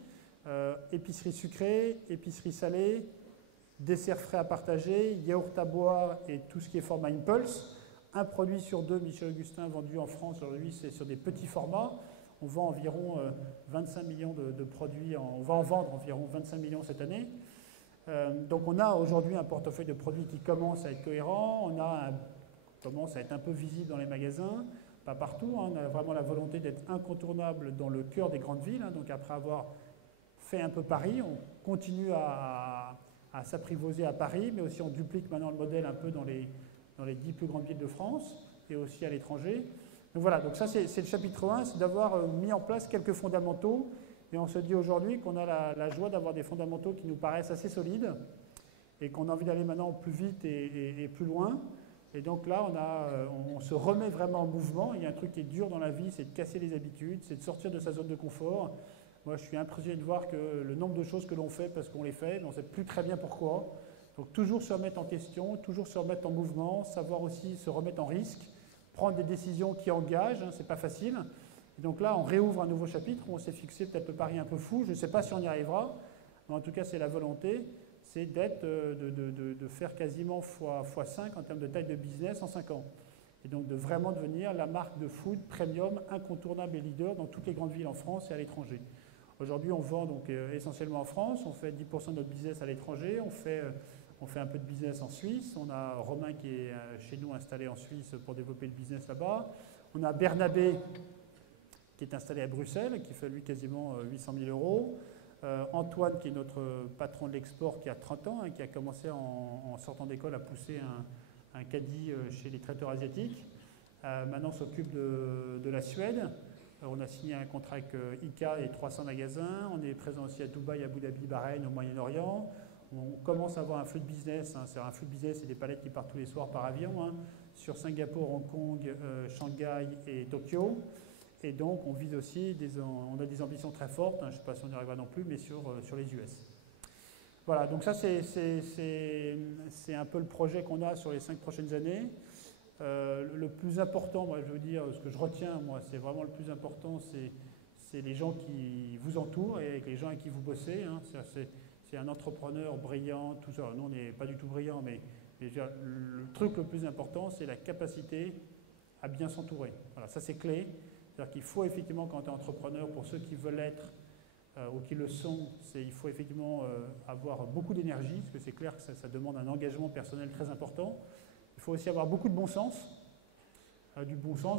épicerie sucrée, épicerie salée, dessert frais à partager, yaourt à boire et tout ce qui est format Impulse. Un produit sur 2, Michel Augustin, vendu en France aujourd'hui, c'est sur des petits formats. On vend environ 25 millions de produits, on va en vendre environ 25 millions cette année. Donc on a aujourd'hui un portefeuille de produits qui commence à être cohérent, commence à être un peu visible dans les magasins, pas partout, hein, on a vraiment la volonté d'être incontournable dans le cœur des grandes villes, hein, donc après avoir fait un peu Paris, on continue à s'apprivoiser à Paris, mais aussi on duplique maintenant le modèle un peu dans les 10 plus grandes villes de France et aussi à l'étranger. Donc voilà, donc ça c'est le chapitre 1, c'est d'avoir mis en place quelques fondamentaux. Et on se dit aujourd'hui qu'on a la joie d'avoir des fondamentaux qui nous paraissent assez solides et qu'on a envie d'aller maintenant plus vite et plus loin. Et donc là, on se remet vraiment en mouvement. Il y a un truc qui est dur dans la vie, c'est de casser les habitudes, c'est de sortir de sa zone de confort. Moi, je suis impressionné de voir que le nombre de choses que l'on fait parce qu'on les fait, mais on ne sait plus très bien pourquoi. Donc toujours se remettre en question, toujours se remettre en mouvement, savoir aussi se remettre en risque, prendre des décisions qui engagent, hein, c'est pas facile. Et donc là, on réouvre un nouveau chapitre où on s'est fixé peut-être le pari un peu fou. Je ne sais pas si on y arrivera, mais en tout cas, c'est la volonté, c'est de faire quasiment x5 en termes de taille de business en 5 ans. Et donc de vraiment devenir la marque de food premium incontournable et leader dans toutes les grandes villes en France et à l'étranger. Aujourd'hui, on vend donc essentiellement en France, on fait 10% de notre business à l'étranger, on fait un peu de business en Suisse, on a Romain qui est chez nous installé en Suisse pour développer le business là-bas, on a Bernabé qui est installé à Bruxelles, qui fait lui quasiment 800 000 euros. Antoine, qui est notre patron de l'export, qui a 30 ans, hein, qui a commencé en sortant d'école à pousser un caddie chez les traiteurs asiatiques. Maintenant, s'occupe de la Suède. On a signé un contrat avec ICA et 300 magasins. On est présent aussi à Dubaï, Abu Dhabi, Bahreïn, au Moyen-Orient. On commence à avoir un flux de business. Hein, c'est un flux de business, c'est des palettes qui partent tous les soirs par avion, hein, sur Singapour, Hong Kong, Shanghai et Tokyo. Et donc, on vise aussi, on a des ambitions très fortes, hein, je ne sais pas si on y arrivera non plus, mais sur les US. Voilà, donc ça, c'est un peu le projet qu'on a sur les 5 prochaines années. Le plus important, moi, je veux dire, ce que je retiens, moi, c'est vraiment le plus important, c'est les gens qui vous entourent et les gens avec qui vous bossez. Hein. C'est un entrepreneur brillant, tout ça. Nous, on n'est pas du tout brillant, mais le truc le plus important, c'est la capacité à bien s'entourer. Voilà, ça, c'est clé. C'est-à-dire qu'il faut effectivement, quand tu es entrepreneur, pour ceux qui veulent l'être ou qui le sont, il faut effectivement avoir beaucoup d'énergie, parce que c'est clair que ça demande un engagement personnel très important. Il faut aussi avoir beaucoup de bon sens,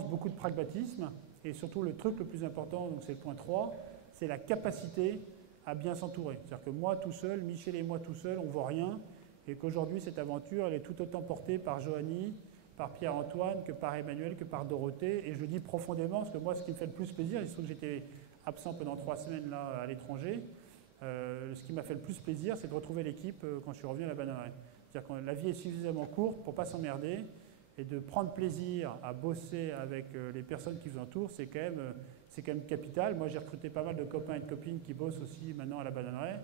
beaucoup de pragmatisme, et surtout le truc le plus important, donc c'est le point 3, c'est la capacité à bien s'entourer. C'est-à-dire que moi tout seul, Michel et moi tout seul, on ne voit rien, et qu'aujourd'hui cette aventure, elle est tout autant portée par Johanny, par Pierre-Antoine, que par Emmanuel, que par Dorothée, et je le dis profondément, parce que moi, ce qui me fait le plus plaisir, il se trouve que j'étais absent pendant 3 semaines là, à l'étranger, ce qui m'a fait le plus plaisir, c'est de retrouver l'équipe quand je suis revenu à la bananeraie. C'est-à-dire que la vie est suffisamment courte pour ne pas s'emmerder, et de prendre plaisir à bosser avec les personnes qui vous entourent, c'est quand même capital. Moi, j'ai recruté pas mal de copains et de copines qui bossent aussi maintenant à la bananeraie,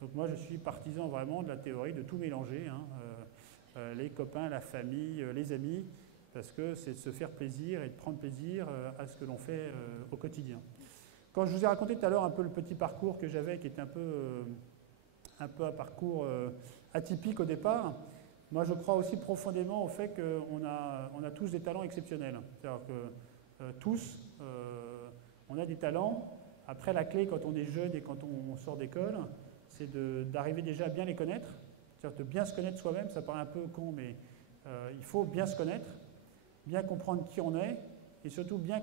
donc moi, je suis partisan vraiment de la théorie de tout mélanger, hein, les copains, la famille, les amis, parce que c'est de se faire plaisir et de prendre plaisir à ce que l'on fait au quotidien. Quand je vous ai raconté tout à l'heure un peu le petit parcours que j'avais, qui était un peu un parcours atypique au départ, moi je crois aussi profondément au fait qu'on a tous des talents exceptionnels. C'est-à-dire que tous, on a des talents. Après, la clé quand on est jeune et quand on sort d'école, c'est d'arriver déjà à bien les connaître. C'est-à-dire de bien se connaître soi-même, ça paraît un peu con, mais il faut bien se connaître, bien comprendre qui on est, et surtout bien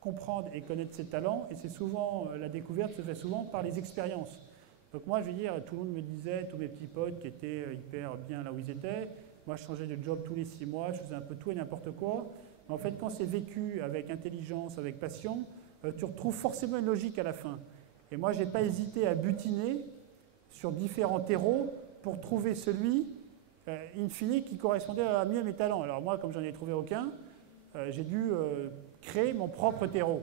comprendre et connaître ses talents. Et c'est souvent, la découverte se fait souvent par les expériences. Donc moi, je veux dire, tout le monde me disait, tous mes petits potes qui étaient hyper bien là où ils étaient, moi je changeais de job tous les 6 mois, je faisais un peu tout et n'importe quoi. Mais en fait, quand c'est vécu avec intelligence, avec passion, tu retrouves forcément une logique à la fin. Et moi, je n'ai pas hésité à butiner sur différents terreaux pour trouver celui, in fine, qui correspondait à mieux à mes talents. Alors moi, comme j'en ai trouvé aucun, j'ai dû créer mon propre terreau.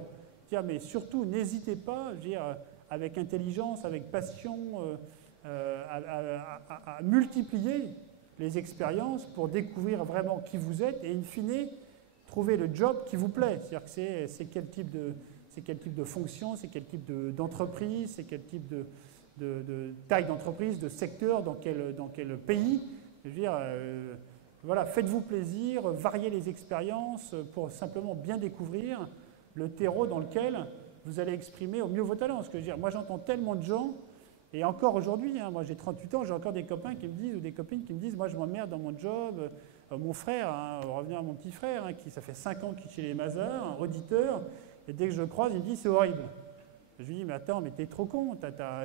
Mais surtout, n'hésitez pas, je veux dire, avec intelligence, avec passion, à multiplier les expériences pour découvrir vraiment qui vous êtes et, in fine, trouver le job qui vous plaît. C'est-à-dire que c'est quel type de fonction, c'est quel type d'entreprise, c'est quel type de taille d'entreprise, de secteur, dans quel pays. Je veux dire, voilà, faites-vous plaisir, variez les expériences pour simplement bien découvrir le terreau dans lequel vous allez exprimer au mieux vos talents. Parce que je veux dire, moi j'entends tellement de gens, Et encore aujourd'hui, hein, moi j'ai 38 ans, j'ai encore des copains qui me disent, ou des copines qui me disent, moi je m'emmerde dans mon job. Mon frère, hein, revenir à mon petit frère, hein, ça fait 5 ans qu'il est chez les Mazars, auditeur, et dès que je le croise, il me dit c'est horrible. Je lui dis mais attends, mais t'es trop con,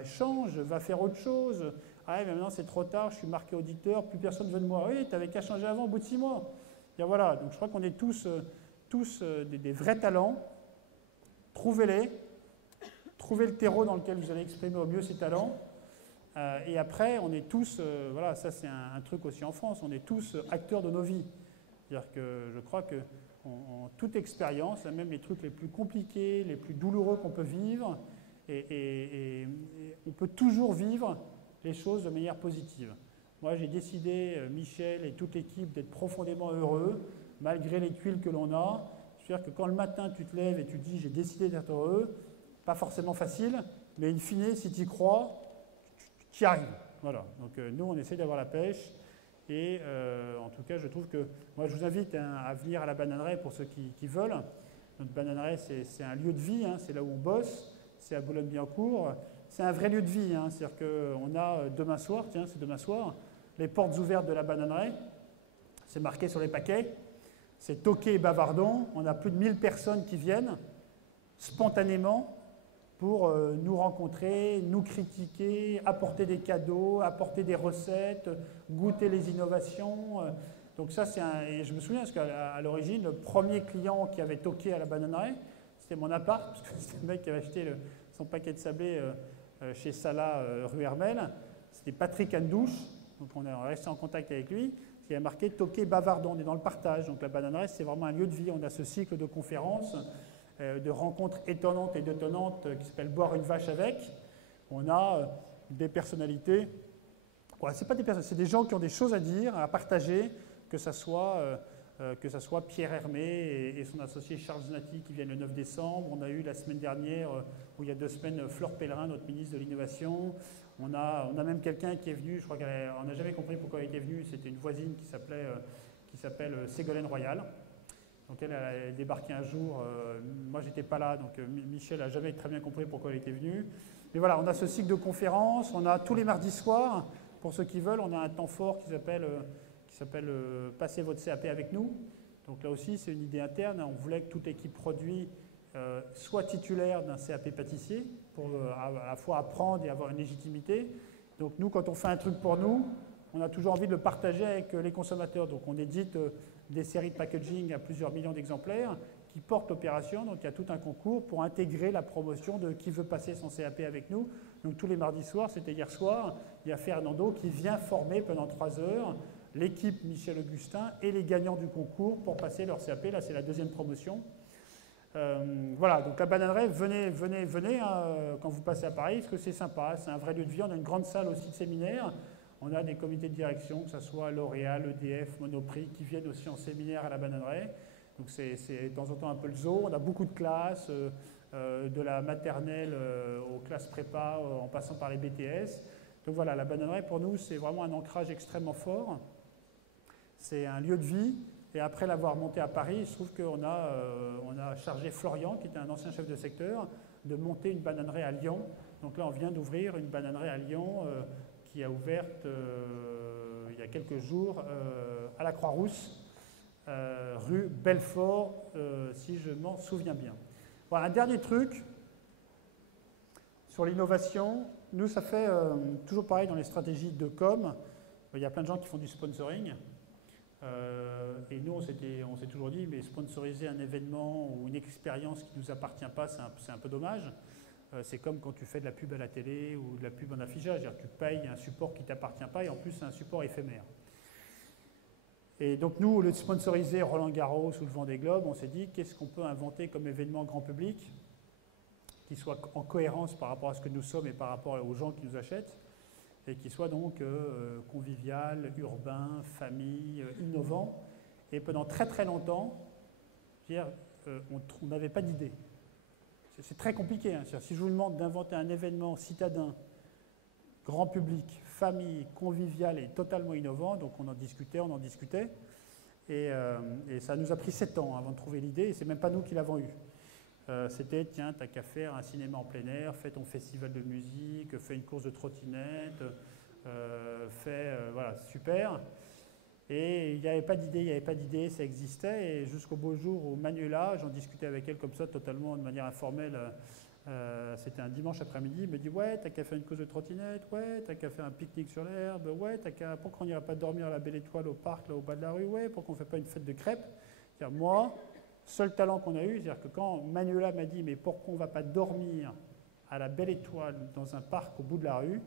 change, va faire autre chose. Ah ouais, mais maintenant c'est trop tard, je suis marqué auditeur, plus personne ne veut de moi. Oui, t'avais qu'à changer avant au bout de 6 mois. Et voilà, donc je crois qu'on est tous des vrais talents. Trouvez-les, trouvez le terreau dans lequel vous allez exprimer au mieux ces talents. Et après, on est tous, voilà, ça c'est un truc aussi en France, on est tous acteurs de nos vies. C'est-à-dire que je crois que en toute expérience, même les trucs les plus compliqués, les plus douloureux qu'on peut vivre, et on peut toujours vivre les choses de manière positive. Moi, j'ai décidé, Michel et toute l'équipe, d'être profondément heureux, malgré les tuiles que l'on a. C'est-à-dire que quand le matin, tu te lèves et tu te dis « j'ai décidé d'être heureux », pas forcément facile, mais in fine, si tu y crois, tu y arrives. Voilà. Donc nous, on essaie d'avoir la pêche. Et en tout cas, je trouve que... Moi, je vous invite à venir à la Bananeraie pour ceux qui veulent. Notre Bananeraie, c'est un lieu de vie, hein, c'est là où on bosse, c'est à Boulogne-Billancourt. C'est un vrai lieu de vie, hein, c'est-à-dire qu'on a demain soir, tiens, c'est demain soir, les portes ouvertes de la Bananeraie. C'est marqué sur les paquets. C'est toqué et bavardon. On a plus de 1000 personnes qui viennent spontanément pour nous rencontrer, nous critiquer, apporter des cadeaux, apporter des recettes, goûter les innovations. Donc ça, et je me souviens, parce qu'à l'origine, le premier client qui avait toqué à la Bananeraie, c'était mon appart, parce que c'était le mec qui avait acheté son paquet de sablés chez Salah, rue Hermel. C'était Patrick Andouche, donc on est resté en contact avec lui, qui a marqué « Toqué bavardon », on est dans le partage. Donc la Bananeraie, c'est vraiment un lieu de vie. On a ce cycle de conférences, de rencontres étonnantes et détonnantes qui s'appelle « Boire une vache avec ». On a des personnalités, ouais, c'est pas des personnes, c'est des gens qui ont des choses à dire, à partager, que ça soit Pierre Hermé et son associé Charles Znati qui viennent le 9 décembre. On a eu la semaine dernière, ou il y a 2 semaines, Fleur Pellerin, notre ministre de l'Innovation. On a même quelqu'un qui est venu, je crois qu'on n'a jamais compris pourquoi elle était venue, c'était une voisine qui s'appelle Ségolène Royal. Donc elle a débarqué un jour, moi j'étais pas là, donc Michel n'a jamais très bien compris pourquoi elle était venue. Mais voilà, on a ce cycle de conférences, on a tous les mardis soirs, pour ceux qui veulent, on a un temps fort qui s'appelle Passez votre CAP avec nous. Donc là aussi, c'est une idée interne. On voulait que toute équipe produit soit titulaire d'un CAP pâtissier pour à la fois apprendre et avoir une légitimité. Donc nous, quand on fait un truc pour nous, on a toujours envie de le partager avec les consommateurs. Donc on édite des séries de packaging à plusieurs millions d'exemplaires qui portent l'opération. Donc il y a tout un concours pour intégrer la promotion de qui veut passer son CAP avec nous. Donc tous les mardis soirs, c'était hier soir, il y a Fernando qui vient former pendant 3 heures l'équipe Michel Augustin et les gagnants du concours pour passer leur CAP. Là, c'est la 2e promotion. Voilà, donc la Bananeraie, venez quand vous passez à Paris, parce que c'est sympa, c'est un vrai lieu de vie. On a une grande salle aussi de séminaire. On a des comités de direction, que ce soit L'Oréal, EDF, Monoprix, qui viennent aussi en séminaire à la Bananeraie. Donc c'est de temps en temps un peu le zoo. On a beaucoup de classes, de la maternelle aux classes prépa, en passant par les BTS. Donc voilà, la Bananeraie, pour nous, c'est vraiment un ancrage extrêmement fort. C'est un lieu de vie. Et après l'avoir monté à Paris, je trouve qu'on a chargé Florian, qui était un ancien chef de secteur, de monter une Bananeraie à Lyon. Donc là, on vient d'ouvrir une Bananeraie à Lyon qui a ouverte il y a quelques jours à la Croix-Rousse, rue Belfort, si je m'en souviens bien. Voilà, un dernier truc sur l'innovation. Nous, ça fait toujours pareil dans les stratégies de com. Il y a plein de gens qui font du sponsoring. Et nous, on s'est toujours dit, mais sponsoriser un événement ou une expérience qui ne nous appartient pas, c'est un peu dommage. C'est comme quand tu fais de la pub à la télé ou de la pub en affichage. C'est-à-dire que tu payes un support qui ne t'appartient pas et en plus, c'est un support éphémère. Et donc nous, au lieu de sponsoriser Roland Garros ou le Vendée Globe, on s'est dit, qu'est-ce qu'on peut inventer comme événement grand public qui soit en cohérence par rapport à ce que nous sommes et par rapport aux gens qui nous achètent, et qui soit donc convivial, urbain, famille, innovant. Et pendant très très longtemps, on n'avait pas d'idée. C'est très compliqué. Hein. Si je vous demande d'inventer un événement citadin, grand public, famille, convivial et totalement innovant, donc on en discutait, et ça nous a pris 7 ans avant de trouver l'idée, et c'est même pas nous qui l'avons eu. C'était, tiens, t'as qu'à faire un cinéma en plein air, fais ton festival de musique, fais une course de trottinette, voilà, super. Et il n'y avait pas d'idée, ça existait. Et jusqu'au beau jour où Manuela, j'en discutais avec elle comme ça, totalement de manière informelle, c'était un dimanche après-midi, il me dit ouais, t'as qu'à faire une course de trottinette, ouais, t'as qu'à faire un pique-nique sur l'herbe, ouais, pourquoi on n'irait pas dormir à la Belle Étoile au parc, là au bas de la rue, ouais, pourquoi on ne fait pas une fête de crêpes. Moi, seul talent qu'on a eu, c'est-à-dire que quand Manuela m'a dit mais pourquoi on ne va pas dormir à la Belle Étoile dans un parc au bout de la rue,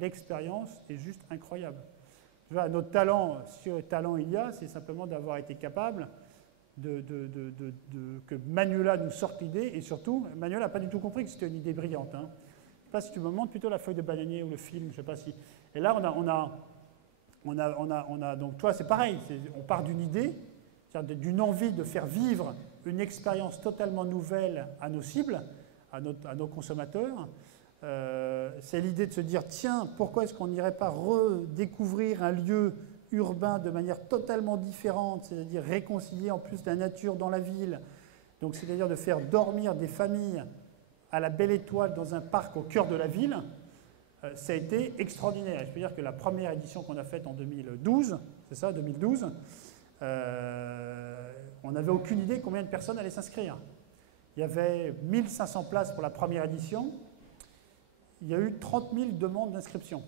l'expérience est juste incroyable. Tu vois, notre talent, si talent il y a, c'est simplement d'avoir été capable que Manuela nous sorte l'idée, et surtout, Manuela n'a pas du tout compris que c'était une idée brillante. Hein. Je ne sais pas si tu me montres plutôt la feuille de bananier ou le film, je ne sais pas si... Et là, donc toi, c'est pareil, on part d'une idée, d'une envie de faire vivre une expérience totalement nouvelle à nos cibles, à nos consommateurs. C'est l'idée de se dire, tiens, pourquoi est-ce qu'on n'irait pas redécouvrir un lieu urbain de manière totalement différente, c'est-à-dire réconcilier en plus la nature dans la ville, donc c'est-à-dire de faire dormir des familles à la Belle Étoile dans un parc au cœur de la ville. Ça a été extraordinaire. Je peux dire que la première édition qu'on a faite en 2012, c'est ça, 2012, on n'avait aucune idée combien de personnes allaient s'inscrire. Il y avait 1500 places pour la première édition. Il y a eu 30 000 demandes d'inscription.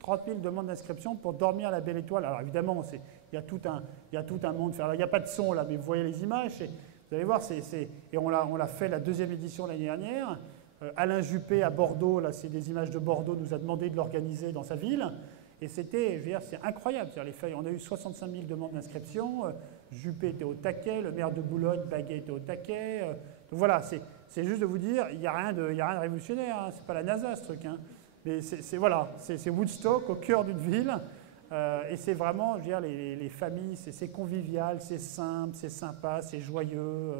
30 000 demandes d'inscription pour dormir à la Belle Étoile. Alors évidemment, il y a tout un monde. Alors, il n'y a pas de son là, mais vous voyez les images. Vous allez voir, et on l'a fait la deuxième édition l'année dernière. Alain Juppé à Bordeaux, là c'est des images de Bordeaux, nous a demandé de l'organiser dans sa ville. Et c'était, je veux dire, c'est incroyable. On a eu 65 000 demandes d'inscription. Juppé était au taquet, le maire de Boulogne, Baguet, était au taquet. Donc voilà, c'est juste de vous dire, il n'y a rien de révolutionnaire. Hein, c'est pas la NASA ce truc. Hein. Mais c'est Woodstock au cœur d'une ville. Et c'est vraiment, je veux dire, les familles, c'est convivial, c'est simple, c'est sympa, c'est joyeux,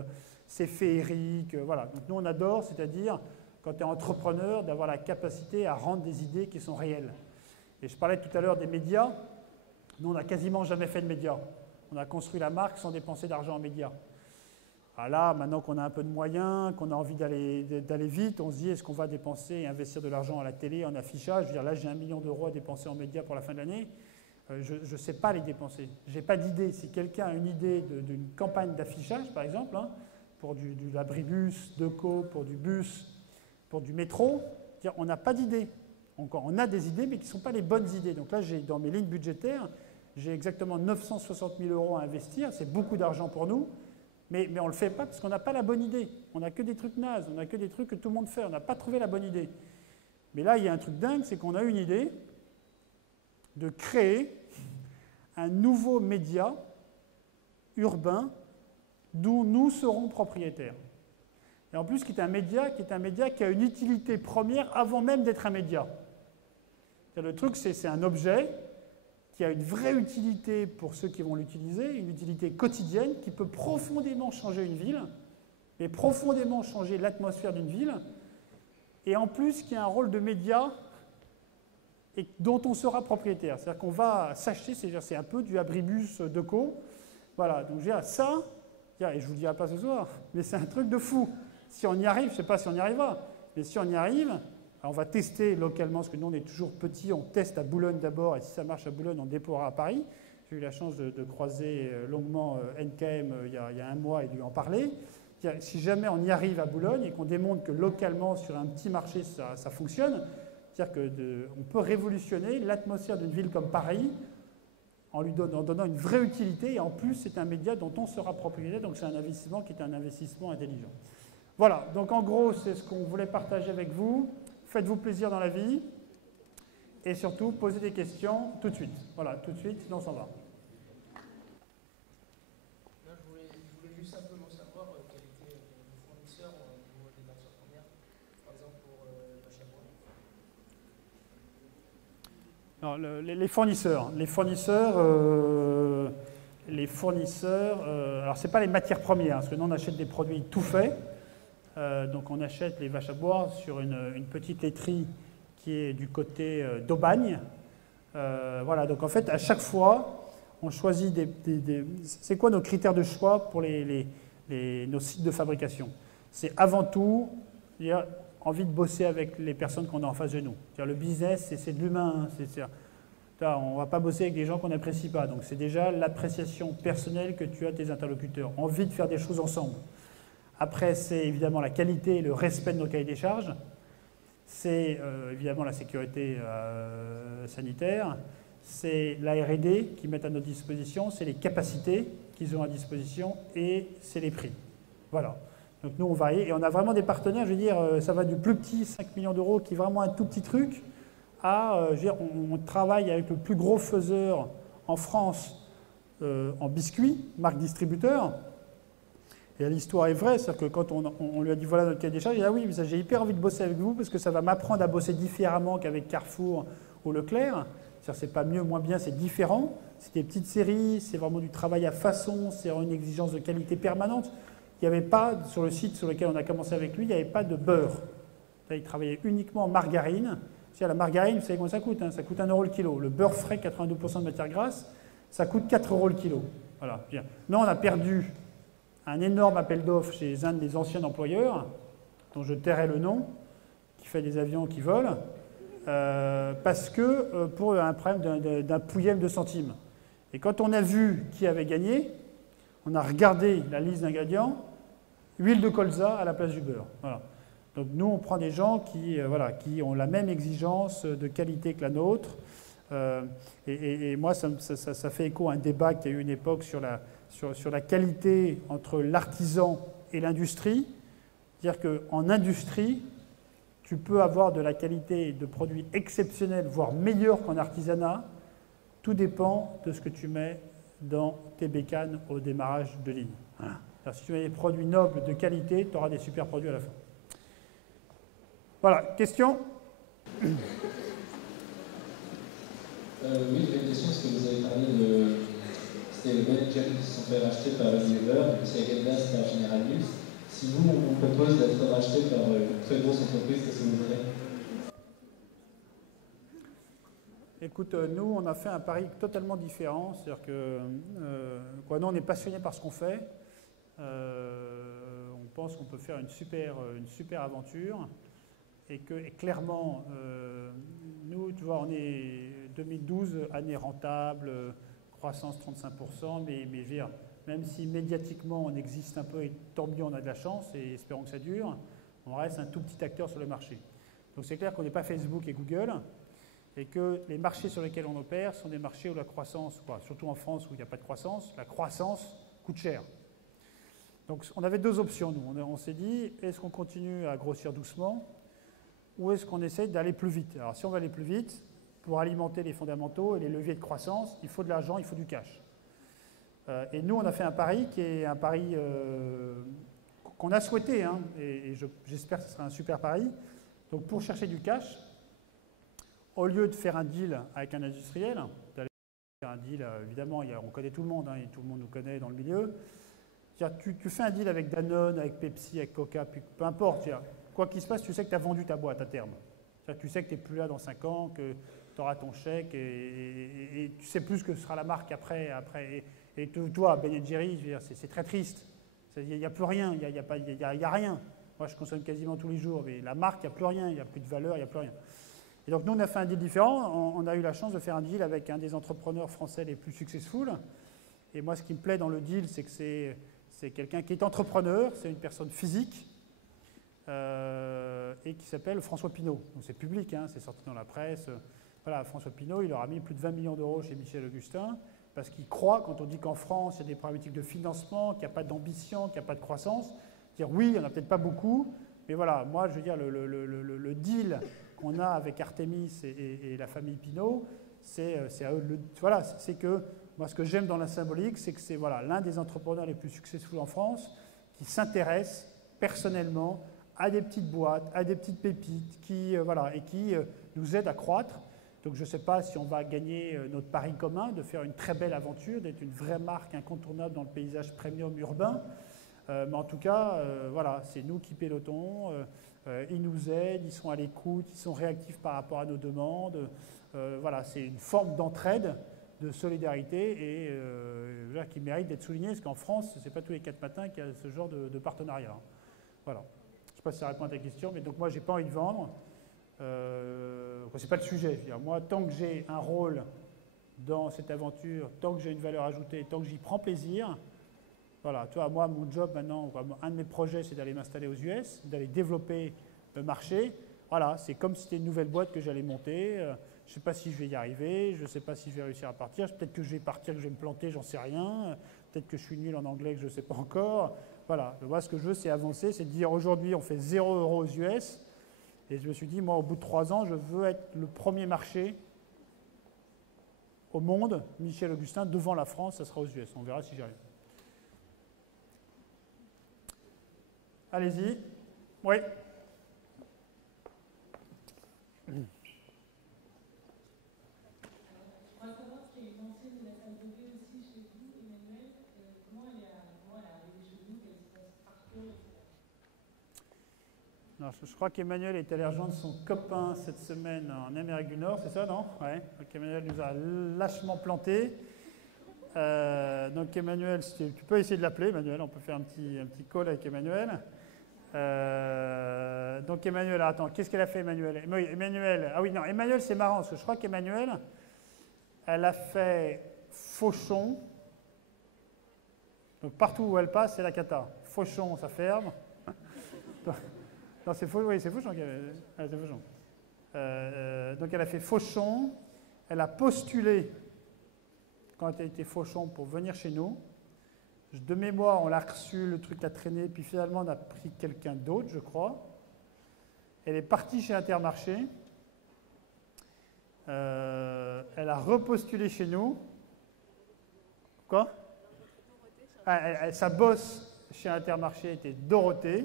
c'est féerique. Voilà. Donc nous on adore, c'est-à-dire quand tu es entrepreneur, d'avoir la capacité à rendre des idées qui sont réelles. Et je parlais tout à l'heure des médias. Nous, on n'a quasiment jamais fait de médias. On a construit la marque sans dépenser d'argent en médias. Ah là, maintenant qu'on a un peu de moyens, qu'on a envie d'aller vite, on se dit, est-ce qu'on va dépenser et investir de l'argent à la télé, en affichage? Je veux dire, là, j'ai 1 million d'euros à dépenser en médias pour la fin de l'année. Je ne sais pas les dépenser. Je n'ai pas d'idée. Si quelqu'un a une idée d'une campagne d'affichage, par exemple, hein, pour du l'abribus, Deco, pour du bus, pour du métro, on n'a pas d'idée. On a des idées, mais qui ne sont pas les bonnes idées. Donc là, dans mes lignes budgétaires, j'ai exactement 960 000 euros à investir. C'est beaucoup d'argent pour nous, mais on ne le fait pas parce qu'on n'a pas la bonne idée. On n'a que des trucs nazes, on n'a que des trucs que tout le monde fait. On n'a pas trouvé la bonne idée. Mais là, il y a un truc dingue, c'est qu'on a une idée de créer un nouveau média urbain dont nous serons propriétaires. Et en plus, qui est un média qui a une utilité première avant même d'être un média. Le truc, c'est un objet qui a une vraie utilité pour ceux qui vont l'utiliser, une utilité quotidienne qui peut profondément changer une ville, et profondément changer l'atmosphère d'une ville, et en plus qui a un rôle de média et dont on sera propriétaire. C'est-à-dire qu'on va s'acheter, c'est un peu du abribus Deco. Voilà, donc je veux dire, ça, et je ne vous le dirai pas ce soir, mais c'est un truc de fou. Si on y arrive, je ne sais pas si on y arrivera, mais si on y arrive, on va tester localement, parce que nous on est toujours petits, on teste à Boulogne d'abord, et si ça marche à Boulogne, on déploiera à Paris. J'ai eu la chance de croiser longuement NKM il y a un mois et de lui en parler. Si jamais on y arrive à Boulogne et qu'on démontre que localement, sur un petit marché, ça fonctionne, c'est-à-dire qu'on peut révolutionner l'atmosphère d'une ville comme Paris en donnant une vraie utilité, et en plus c'est un média dont on sera propriétaire, donc c'est un investissement qui est un investissement intelligent. Voilà, donc en gros c'est ce qu'on voulait partager avec vous. Faites-vous plaisir dans la vie et surtout posez des questions tout de suite. Voilà, tout de suite, sinon on s'en va. Là, je voulais juste simplement savoir quel était le fournisseur au niveau des matières premières, par exemple pour Alors, les fournisseurs, alors c'est pas les matières premières, parce que nous on achète des produits tout faits. Donc on achète les vaches à boire sur une petite laiterie qui est du côté d'Aubagne. Voilà, donc en fait à chaque fois on choisit c'est quoi nos critères de choix pour nos sites de fabrication? c'est avant tout envie de bosser avec les personnes qu'on a en face de nous. Le business, c'est de l'humain. On ne va pas bosser avec des gens qu'on n'apprécie pas. Donc c'est déjà l'appréciation personnelle que tu as de tes interlocuteurs. Envie de faire des choses ensemble. Après, c'est évidemment la qualité et le respect de nos cahiers des charges. C'est évidemment la sécurité sanitaire. C'est la R&D qu'ils mettent à notre disposition. C'est les capacités qu'ils ont à disposition. Et c'est les prix. Voilà. Donc nous, on varie. Et on a vraiment des partenaires, je veux dire, ça va du plus petit, 5 millions d'euros, qui est vraiment un tout petit truc, à, je veux dire, on travaille avec le plus gros faiseur en France en biscuits, marque distributeur. Et l'histoire est vraie, c'est-à-dire que quand on lui a dit voilà notre cahier des charges, il a dit ah oui, mais j'ai hyper envie de bosser avec vous parce que ça va m'apprendre à bosser différemment qu'avec Carrefour ou Leclerc. C'est-à-dire c'est pas mieux, moins bien, c'est différent. C'est des petites séries, c'est vraiment du travail à façon, c'est une exigence de qualité permanente. Il n'y avait pas, sur le site sur lequel on a commencé avec lui, il n'y avait pas de beurre. Là, il travaillait uniquement en margarine. C'est-à-dire la margarine, vous savez combien ça coûte, hein, ça coûte 1 € le kilo. Le beurre frais, 82% de matière grasse, ça coûte 4 € le kilo. Voilà. Non, on a perdu un énorme appel d'offres chez un des anciens employeurs, dont je tairai le nom, qui fait des avions qui volent, parce que pour un problème d'un pouillème de centimes. Et quand on a vu qui avait gagné, on a regardé la liste d'ingrédients, huile de colza à la place du beurre. Voilà. Donc nous, on prend des gens qui ont la même exigence de qualité que la nôtre. Et moi, ça fait écho à un débat qu'il y a eu une époque sur la qualité entre l'artisan et l'industrie. C'est-à-dire qu'en industrie, tu peux avoir de la qualité de produits exceptionnels, voire meilleurs qu'en artisanat. Tout dépend de ce que tu mets dans tes bécanes au démarrage de ligne. Voilà. Alors, si tu mets des produits nobles de qualité, tu auras des super produits à la fin. Voilà, question? Oui, j'ai une question, parce que vous avez parlé de... C'était le Ben Jerry qui se sont fait racheter par Unilever, et puis c'est Agenda, c'était un General Mills. Si vous, on vous propose d'être racheté par une très grosse entreprise, qu'est-ce que vous ferez? Écoute, nous, on a fait un pari totalement différent. C'est-à-dire que nous, on est passionnés par ce qu'on fait. On pense qu'on peut faire une super aventure. Et clairement, nous, tu vois, on est 2012, année rentable, croissance 35%, mais je veux dire, même si médiatiquement on existe un peu, et tant mieux on a de la chance, et espérons que ça dure, on reste un tout petit acteur sur le marché. Donc c'est clair qu'on n'est pas Facebook et Google, et que les marchés sur lesquels on opère sont des marchés où la croissance, surtout en France où il n'y a pas de croissance, la croissance coûte cher. Donc on avait deux options, nous. On s'est dit, est-ce qu'on continue à grossir doucement ou est-ce qu'on essaye d'aller plus vite? Alors si on va aller plus vite, pour alimenter les fondamentaux et les leviers de croissance, il faut de l'argent, il faut du cash. Et nous, on a fait un pari qui est un pari qu'on a souhaité, hein, et j'espère que ce sera un super pari. Donc pour chercher du cash, au lieu de faire un deal avec un industriel, d'aller faire un deal, évidemment, on connaît tout le monde, hein, et tout le monde nous connaît dans le milieu. Tu fais un deal avec Danone, avec Pepsi, avec Coca, peu importe. Quoi qu'il se passe, tu sais que tu as vendu ta boîte à terme. Tu sais que tu n'es plus là dans 5 ans, que tu auras ton chèque et tu sais plus ce que sera la marque après. Et toi, Ben & Jerry, c'est très triste. Il n'y a plus rien, il n'y a rien. Moi, je consomme quasiment tous les jours, mais la marque, il n'y a plus rien, il n'y a plus de valeur, il n'y a plus rien. Et donc, nous, on a fait un deal différent. On a eu la chance de faire un deal avec un des entrepreneurs français les plus successful. Et moi, ce qui me plaît dans le deal, c'est que c'est quelqu'un qui est entrepreneur, c'est une personne physique, et qui s'appelle François Pinault. Donc c'est public, hein, c'est sorti dans la presse. Voilà, François Pinault, il leur a mis plus de 20 millions d'euros chez Michel Augustin, parce qu'il croit, quand on dit qu'en France, il y a des problématiques de financement, qu'il n'y a pas d'ambition, qu'il n'y a pas de croissance, dire oui, il n'y en a peut-être pas beaucoup, mais voilà, moi, je veux dire, le deal qu'on a avec Artemis et la famille Pinault, c'est à eux voilà, c'est que, moi, ce que j'aime dans la symbolique, c'est que c'est voilà, l'un des entrepreneurs les plus successful en France qui s'intéresse personnellement à des petites boîtes, à des petites pépites qui nous aident à croître. Donc je ne sais pas si on va gagner notre pari commun de faire une très belle aventure, d'être une vraie marque incontournable dans le paysage premium urbain. Mais en tout cas, voilà, c'est nous qui pilotons. Ils nous aident, ils sont à l'écoute, ils sont réactifs par rapport à nos demandes. Voilà, c'est une forme d'entraide, de solidarité et qui mérite d'être soulignée, parce qu'en France, ce n'est pas tous les 4 matins qu'il y a ce genre de partenariat. Voilà. Je ne sais pas si ça répond à ta question, mais donc moi, je n'ai pas envie de vendre. C'est pas le sujet. Je veux dire, moi, tant que j'ai un rôle dans cette aventure, tant que j'ai une valeur ajoutée, tant que j'y prends plaisir, voilà. Tu vois, moi, mon job maintenant, un de mes projets, c'est d'aller m'installer aux US, d'aller développer le marché. Voilà, c'est comme si c'était une nouvelle boîte que j'allais monter. Je ne sais pas si je vais y arriver, je ne sais pas si je vais réussir à partir. Peut-être que je vais partir, que je vais me planter, j'en sais rien. Peut-être que je suis nul en anglais, que je ne sais pas encore. Voilà, moi, ce que je veux, c'est avancer, c'est de dire aujourd'hui, on fait 0 € aux US. Et je me suis dit, moi, au bout de 3 ans, je veux être le premier marché au monde, Michel Augustin, devant la France, ça sera aux US. On verra si j'y arrive. Allez-y. Oui. Non, je crois qu'Emmanuel est allé rejoindre son copain cette semaine en Amérique du Nord, c'est ça, non? Ouais. Donc Emmanuel nous a lâchement plantés. Donc Emmanuel, tu peux essayer de l'appeler, Emmanuel, on peut faire un petit call avec Emmanuel. Donc Emmanuel, attends, qu'est-ce qu'elle a fait Emmanuel? Emmanuel, ah oui, non, Emmanuel c'est marrant, parce que je crois qu'Emmanuel, elle a fait Fauchon. Donc partout où elle passe, c'est la cata. Fauchon, ça ferme. Non, c'est oui, c'est Fauchon. Ah, c'est Fauchon. Donc elle a fait Fauchon, elle a postulé quand elle était Fauchon pour venir chez nous. De mémoire, on l'a reçu, le truc a traîné, puis finalement on a pris quelqu'un d'autre, je crois. Elle est partie chez Intermarché. Elle a repostulé chez nous. Quoi? Sa boss chez Intermarché était Dorothée.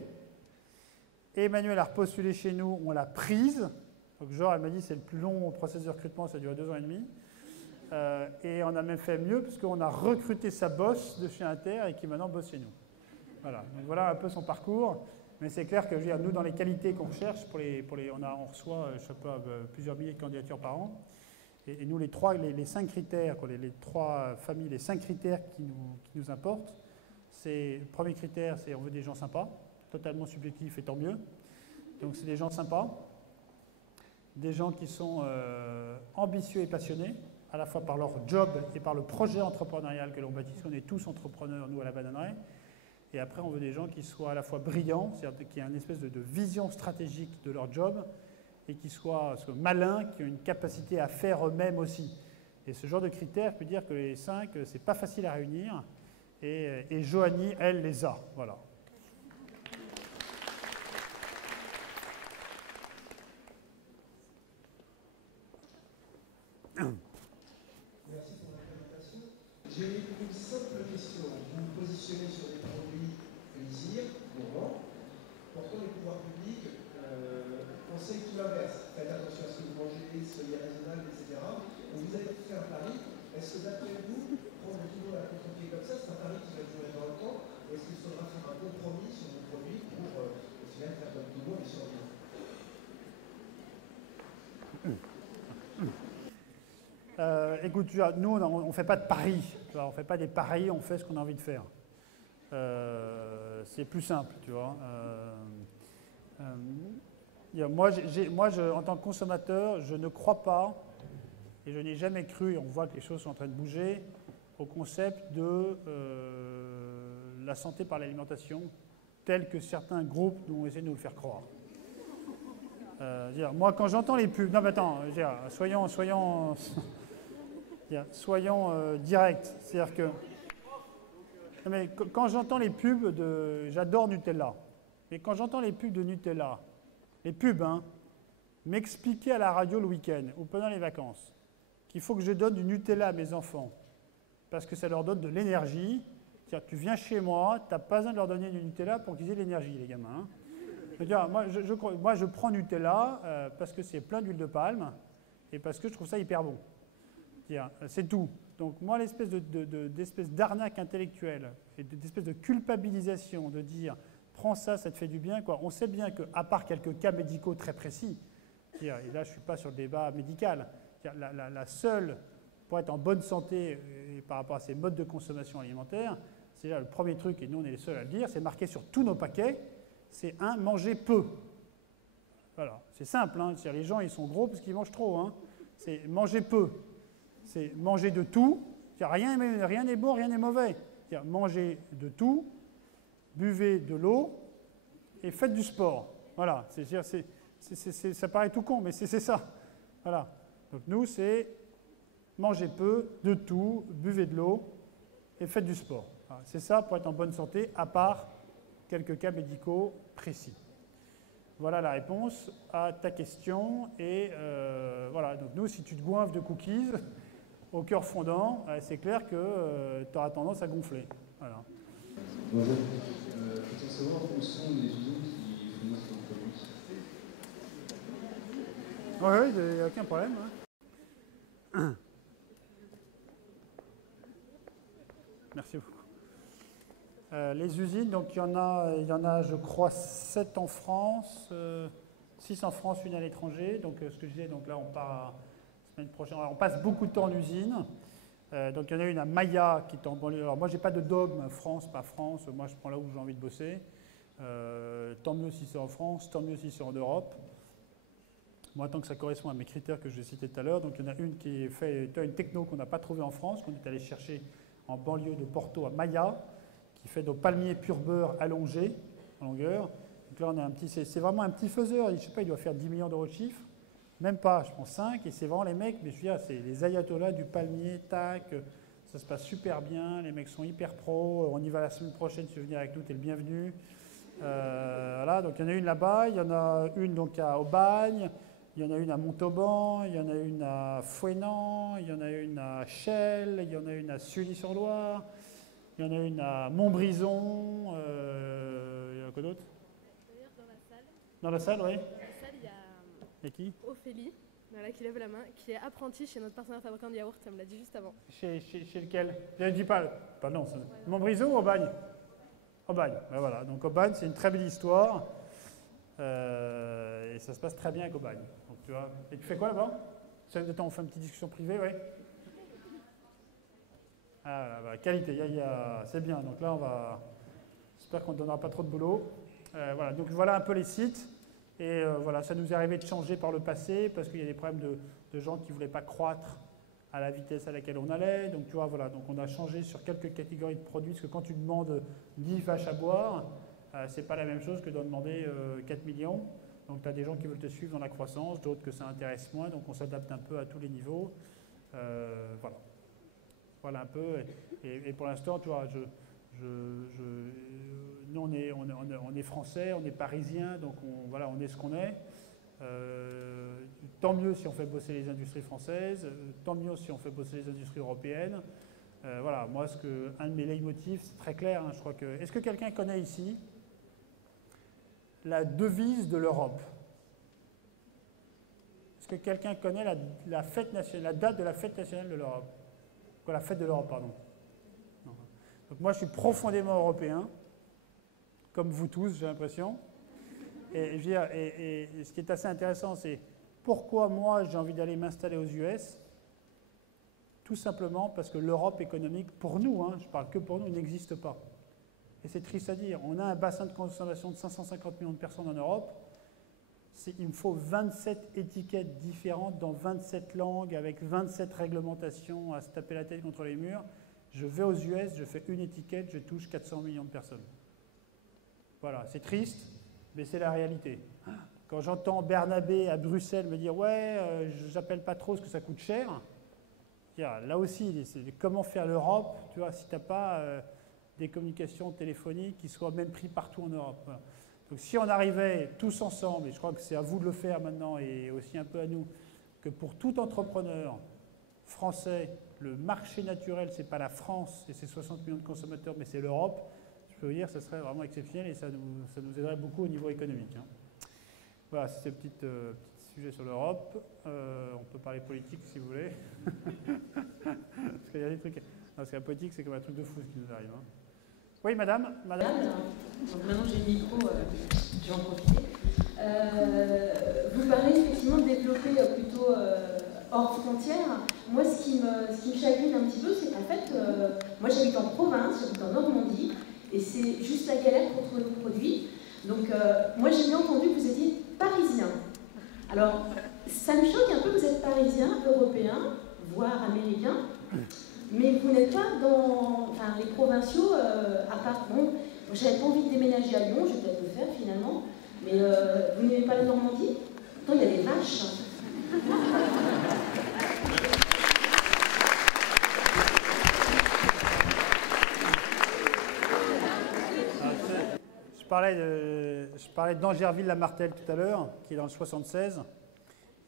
Et Emmanuel a repostulé chez nous, on l'a prise. Donc genre, elle m'a dit c'est le plus long processus de recrutement, ça a duré 2 ans et demi. Et on a même fait mieux, puisqu'on a recruté sa boss de chez Inter et qui maintenant bosse chez nous. Voilà, donc voilà un peu son parcours. Mais c'est clair que je veux dire, nous, dans les qualités qu'on recherche, on reçoit je sais pas, plusieurs milliers de candidatures par an. Et nous, les 5 critères, les 3 familles, les 5 critères qui nous importent, le premier critère, c'est on veut des gens sympas, totalement subjectif et tant mieux. Donc c'est des gens sympas, des gens qui sont ambitieux et passionnés, à la fois par leur job et par le projet entrepreneurial que l'on bâtit, parce qu'on est tous entrepreneurs, nous, à la Bananeraie. Et après, on veut des gens qui soient à la fois brillants, c'est-à-dire qui aient une espèce de vision stratégique de leur job, et qui soient malins, qui ont une capacité à faire eux-mêmes aussi. Et ce genre de critères, je peux dire que les 5, c'est pas facile à réunir, et Joanie, elle, les a. Voilà. Merci pour la présentation. J'ai une simple question. Vous vous positionnez sur des produits plaisir, gourmands. Pourtant, les pouvoirs publics conseillent tout l'inverse. Faites attention à ce que vous mangez, soyez raisonnable, etc. Donc vous avez fait un pari. Est-ce que d'après vous, prendre toujours la contre-pied comme ça, c'est un pari qui va durer dans le temps? Ou est-ce qu'il faudra faire un compromis sur vos produits pour au final faire comme tout le monde et survivre? Écoute, nous, on ne fait pas de paris. On ne fait pas des paris, on fait ce qu'on a envie de faire. C'est plus simple, tu vois. Moi, en tant que consommateur, je ne crois pas, et je n'ai jamais cru, et on voit que les choses sont en train de bouger, au concept de la santé par l'alimentation, tel que certains groupes ont essayé de nous le faire croire. Moi, quand j'entends les pubs... Non, mais attends, soyons directs. C'est-à-dire que... Mais quand j'entends les pubs de... J'adore Nutella. Mais quand j'entends les pubs de Nutella, les pubs, m'expliquer à la radio le week-end ou pendant les vacances qu'il faut que je donne du Nutella à mes enfants parce que ça leur donne de l'énergie. C'est-à-dire que tu viens chez moi, tu n'as pas besoin de leur donner du Nutella pour qu'ils aient de l'énergie, les gamins. Moi, je prends Nutella parce que c'est plein d'huile de palme et parce que je trouve ça hyper bon. C'est tout. Donc moi, l'espèce d'arnaque intellectuelle et d'espèce de culpabilisation de dire « prends ça, ça te fait du bien », quoi. On sait bien qu'à part quelques cas médicaux très précis, et là je ne suis pas sur le débat médical, la seule, pour être en bonne santé et par rapport à ces modes de consommation alimentaire, c'est là le premier truc, et nous on est les seuls à le dire, c'est marqué sur tous nos paquets, c'est manger peu. Voilà, c'est simple, hein. Les gens ils sont gros parce qu'ils mangent trop. Hein. C'est manger peu. C'est manger de tout. Rien n'est bon, rien n'est mauvais. Manger de tout, buvez de l'eau et faites du sport. Voilà, ça paraît tout con, mais c'est ça. Voilà. Donc nous, c'est manger peu, de tout, buvez de l'eau et faites du sport. Voilà. C'est ça pour être en bonne santé, à part quelques cas médicaux précis. Voilà la réponse à ta question. Et voilà, donc nous, si tu te goinfres de cookies au cœur fondant, c'est clair que tu auras tendance à gonfler. Voilà. Bonjour. Peut-on savoir où sont les usines qui fournissent vos produits? Oui, il n'y a aucun problème. Hein. Merci beaucoup. Les usines, donc il y en a, je crois, 7 en France, 6 en France, 1 à l'étranger. Donc ce que je disais, donc là on part la semaine prochaine. Alors, on passe beaucoup de temps en usine. Donc il y en a une à Maya qui est en banlieue. Alors moi j'ai pas de dogme, France, pas France. Moi je prends là où j'ai envie de bosser. Tant mieux si c'est en France, tant mieux si c'est en Europe. Moi, tant que ça correspond à mes critères que je citais tout à l'heure. Donc il y en a une qui est fait une techno qu'on n'a pas trouvée en France, qu'on est allé chercher en banlieue de Porto à Maya, qui fait nos palmiers pur beurre allongés en longueur. Donc là, on a un petit, c'est vraiment un petit faiseur. Je ne sais pas, il doit faire 10 millions d'euros de chiffre. Même pas, je pense 5. Et c'est vraiment les mecs, mais je veux dire, c'est les ayatollahs du palmier, tac. Ça se passe super bien. Les mecs sont hyper pros. On y va la semaine prochaine. Si tu veux venir avec nous, tu es le bienvenu. Voilà, donc il y en a une là-bas. Il y en a une donc à Aubagne. Il y en a une à Montauban. Il y en a une à Fouesnant. Il y en a une à Chelles. Il y en a une à Sully-sur-Loire. Il y en a une à Montbrison. Il y a quoi d'autre? D'ailleurs, dans la salle. Dans la salle, oui. Dans la salle, il y a qui Ophélie, voilà, qui lève la main, qui est apprentie chez notre partenaire fabricant de yaourt, ça me l'a dit juste avant. Chez lequel? Je ne dis pas. Non, voilà. Montbrison ou Aubagne? Aubagne, ben voilà. Donc Aubagne, c'est une très belle histoire. Et ça se passe très bien avec Aubagne. Donc, tu vois. Et tu fais quoi là-bas? On fait une petite discussion privée, oui. Ah, bah, qualité, c'est bien. Donc là, j'espère qu'on ne donnera pas trop de boulot. Voilà, donc voilà un peu les sites. Et voilà, ça nous est arrivé de changer par le passé parce qu'il y a des problèmes de gens qui ne voulaient pas croître à la vitesse à laquelle on allait. Donc tu vois, voilà, donc on a changé sur quelques catégories de produits parce que quand tu demandes 10 vaches à boire, c'est pas la même chose que de demander 4 millions. Donc tu as des gens qui veulent te suivre dans la croissance, d'autres que ça intéresse moins. Donc on s'adapte un peu à tous les niveaux. Voilà. Voilà un peu. Et pour l'instant, tu vois, nous, on est français, on est parisiens, donc on est ce qu'on est. Tant mieux si on fait bosser les industries françaises, tant mieux si on fait bosser les industries européennes. Voilà, moi, un de mes leitmotifs, c'est très clair, hein, je crois que... Est-ce que quelqu'un connaît ici la devise de l'Europe? Est-ce que quelqu'un connaît la fête nationale, la date de la fête nationale de l'Europe? La fête de l'Europe, pardon. Non. Donc moi, je suis profondément européen, comme vous tous, j'ai l'impression. Et, je veux dire, et ce qui est assez intéressant, c'est pourquoi moi, j'ai envie d'aller m'installer aux US. Tout simplement parce que l'Europe économique, pour nous, hein, je parle que pour nous, n'existe pas. Et c'est triste à dire. On a un bassin de consommation de 550 millions de personnes en Europe. Il me faut 27 étiquettes différentes dans 27 langues, avec 27 réglementations à se taper la tête contre les murs. Je vais aux US, je fais une étiquette, je touche 400 millions de personnes. Voilà, c'est triste, mais c'est la réalité. Quand j'entends Bernabé à Bruxelles me dire « Ouais, j'appelle pas trop parce que ça coûte cher », là aussi, c'est comment faire l'Europe, tu vois, si tu n'as pas des communications téléphoniques qui soient même prises partout en Europe. Voilà. Donc si on arrivait tous ensemble, et je crois que c'est à vous de le faire maintenant et aussi un peu à nous, que pour tout entrepreneur français, le marché naturel, ce n'est pas la France et ses 60 millions de consommateurs, mais c'est l'Europe, je peux vous dire que ça serait vraiment exceptionnel et ça nous aiderait beaucoup au niveau économique. Hein. Voilà, c'est un petit sujet sur l'Europe. On peut parler politique si vous voulez. Parce qu'il y a des trucs... Non, parce que la politique, c'est comme un truc de fou ce qui nous arrive. Hein. Oui, madame. Donc maintenant j'ai le micro, je vais en profiter. Vous parlez effectivement de développer plutôt hors frontières. Moi, ce qui me chagrine un petit peu, c'est qu'en fait, moi j'habite en province, j'habite en Normandie, et c'est juste la galère pour trouver nos produits. Donc, moi, j'ai bien entendu que vous étiez parisien. Alors, ça me choque un peu, vous êtes parisien, européen, voire américain, mais vous n'êtes pas dans les provinciaux, à part, bon, j'avais pas envie de déménager à Lyon, je vais peut-être le faire finalement, mais vous n'aimez pas la Normandie? Pourtant, il y a des vaches. Je parlais d'Angerville-la-Martelle tout à l'heure, qui est dans le 76.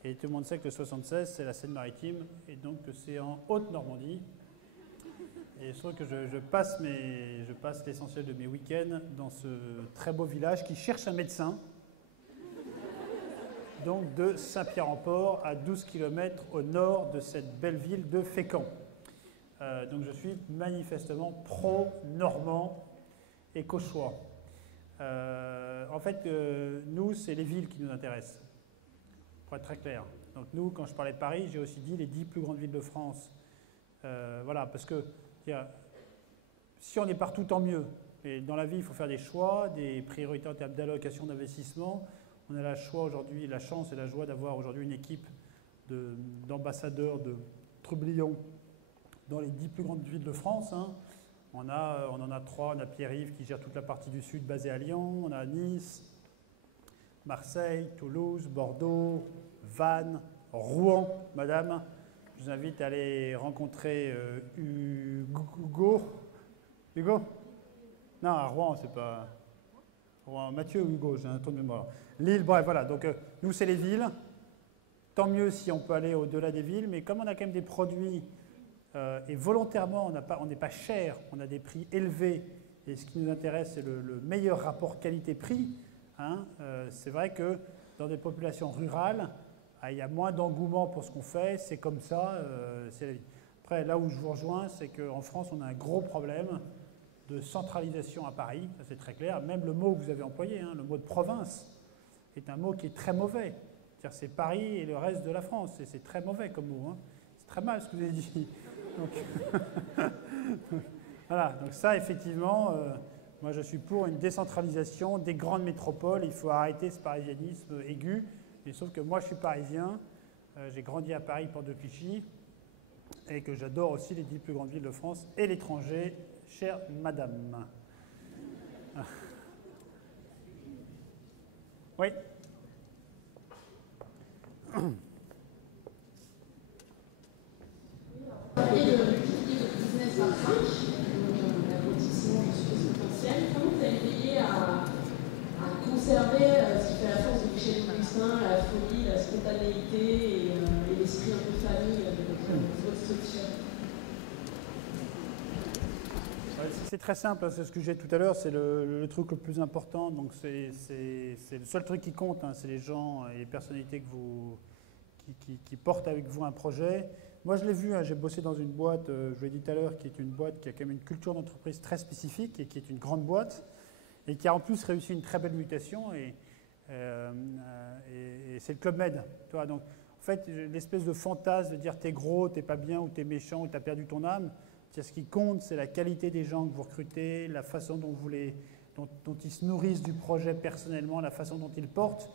Et tout le monde sait que le 76, c'est la Seine-Maritime, et donc que c'est en Haute-Normandie. Et je trouve que je passe l'essentiel de mes week-ends dans ce très beau village qui cherche un médecin. Donc de Saint-Pierre-en-Port, à 12 km au nord de cette belle ville de Fécamp. Donc je suis manifestement pro-normand et cauchois. En fait, nous, c'est les villes qui nous intéressent, pour être très clair. Donc nous, quand je parlais de Paris, j'ai aussi dit les 10 plus grandes villes de France. Voilà, parce que si on est partout, tant mieux. Et dans la vie, il faut faire des choix, des priorités en termes d'allocation d'investissement. On a la chance et la joie d'avoir aujourd'hui une équipe d'ambassadeurs de trublions dans les 10 plus grandes villes de France. Hein. On en a 3, on a Pierre-Yves qui gère toute la partie du sud basée à Lyon, on a Nice, Marseille, Toulouse, Bordeaux, Vannes, Rouen, madame. Je vous invite à aller rencontrer Hugo. Hugo? Non, à Rouen, c'est pas... Rouen, Mathieu ou Hugo, j'ai un tour de mémoire. Lille, bref, voilà. Donc, nous, c'est les villes. Tant mieux si on peut aller au-delà des villes, mais comme on a quand même des produits... et volontairement, on n'est pas cher, on a des prix élevés, et ce qui nous intéresse, c'est le meilleur rapport qualité-prix. Hein. C'est vrai que dans des populations rurales, il y a moins d'engouement pour ce qu'on fait, c'est comme ça, c'est la vie. Après, là où je vous rejoins, c'est qu'en France, on a un gros problème de centralisation à Paris, ça c'est très clair. Même le mot que vous avez employé, hein, le mot de province, est un mot qui est très mauvais. C'est-à-dire c'est Paris et le reste de la France, et c'est très mauvais comme mot. Hein. C'est très mal ce que vous avez dit. Donc, voilà, donc ça, effectivement, moi je suis pour une décentralisation des grandes métropoles. Il faut arrêter ce parisianisme aigu. Mais sauf que moi, je suis parisien, j'ai grandi à Paris, porte de Clichy, et que j'adore aussi les 10 plus grandes villes de France et l'étranger, chère madame. Oui. Parler de business en French, l'aboutissement du succès potentiel, comment vous avez veillé à conserver ce qui fait la force de Michel Augustin, la folie, la spontanéité et l'esprit un peu famille de votre structure? C'est très simple, c'est ce que j'ai dit tout à l'heure, c'est le truc le plus important, donc c'est le seul truc qui compte, hein, c'est les gens et les personnalités qui portent avec vous un projet. Moi je l'ai vu, hein, j'ai bossé dans une boîte, je vous l'ai dit tout à l'heure, qui est une boîte qui a quand même une culture d'entreprise très spécifique et qui est une grande boîte et qui a en plus réussi une très belle mutation et c'est le Club Med. Tu vois, donc, en fait, l'espèce de fantasme de dire t'es gros, t'es pas bien ou t'es méchant ou t'as perdu ton âme, ce qui compte, c'est la qualité des gens que vous recrutez, la façon dont ils se nourrissent du projet personnellement, la façon dont ils portent.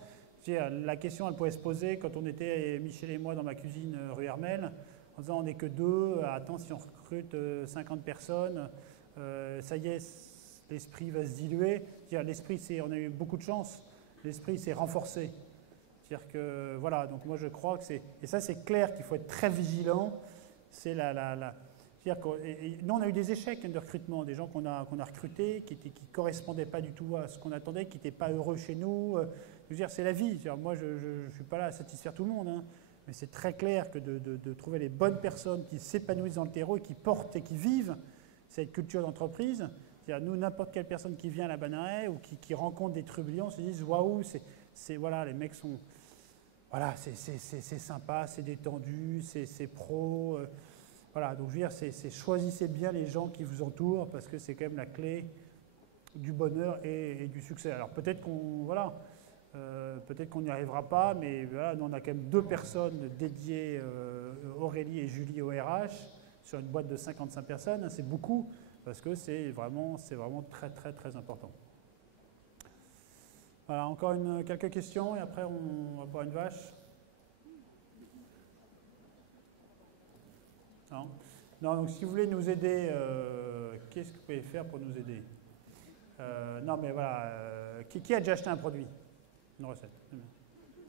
La question, elle pouvait se poser quand on était, Michel et moi, dans ma cuisine rue Hermel, en disant on n'est que 2, attends, si on recrute 50 personnes, ça y est, l'esprit va se diluer. L'esprit, on a eu beaucoup de chance, l'esprit s'est renforcé. C'est-à-dire que, voilà, donc moi je crois que c'est... Et ça, c'est clair qu'il faut être très vigilant. C'est nous, on a eu des échecs de recrutement, des gens qu'on a recrutés qui ne correspondaient pas du tout à ce qu'on attendait, qui n'étaient pas heureux chez nous. Je veux dire, c'est la vie. Moi, je ne suis pas là à satisfaire tout le monde, hein. Mais c'est très clair que de trouver les bonnes personnes qui s'épanouissent dans le terreau et qui portent et qui vivent cette culture d'entreprise. Nous, n'importe quelle personne qui vient à la Banneret ou qui rencontre des trublions se disent « Waouh, voilà, les mecs sont... Voilà, c'est sympa, c'est détendu, c'est pro... Voilà, donc je veux dire, choisissez bien les gens qui vous entourent parce que c'est quand même la clé du bonheur et du succès. Alors peut-être qu'on n'y arrivera pas, mais voilà, nous, on a quand même 2 personnes dédiées, Aurélie et Julie au RH, sur une boîte de 55 personnes. Hein, c'est beaucoup parce que c'est vraiment très, très, très important. Voilà, encore quelques questions et après on va boire une vache. Non, non, donc si vous voulez nous aider, qu'est-ce que vous pouvez faire pour nous aider? Non, mais voilà, qui a déjà acheté un produit? Une recette, c'est bien.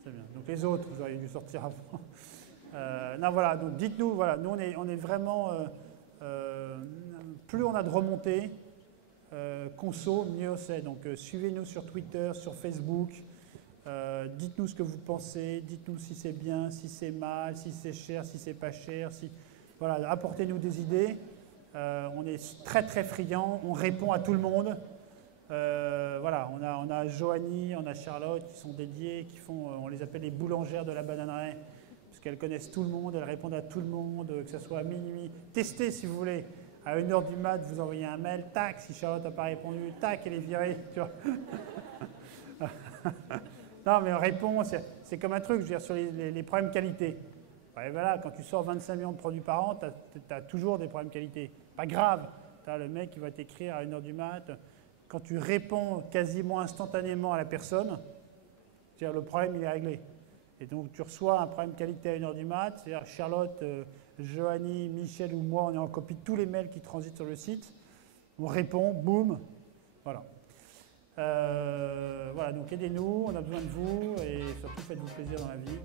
C'est bien. Donc les autres, vous auriez dû sortir avant. Non, voilà, donc dites-nous, voilà, nous on est vraiment, plus on a de remontées, conso, mieux c'est. Donc suivez-nous sur Twitter, sur Facebook, dites-nous ce que vous pensez, dites-nous si c'est bien, si c'est mal, si c'est cher, si c'est pas cher, voilà, apportez-nous des idées. On est très très friands, on répond à tout le monde. Voilà, on a Joanie, on a Charlotte qui sont dédiées, qui font, on les appelle les boulangères de la bananeraie, parce qu'elles connaissent tout le monde, elles répondent à tout le monde, que ce soit à minuit. Testez si vous voulez. À 1h du mat, vous envoyez un mail, tac, si Charlotte n'a pas répondu, tac, elle est virée. Tu vois. Non, mais on répond, c'est comme un truc, je veux dire, sur les problèmes qualité. Ouais, voilà, quand tu sors 25 millions de produits par an, tu as toujours des problèmes qualité. Pas grave, tu as le mec qui va t'écrire à 1h du mat. Quand tu réponds quasiment instantanément à la personne, le problème il est réglé. Et donc tu reçois un problème qualité à 1h du mat, c'est-à-dire Charlotte, Joanie, Michel ou moi, on est en copie de tous les mails qui transitent sur le site. On répond, boum, voilà. Voilà, donc aidez-nous, on a besoin de vous et surtout faites-vous plaisir dans la vie,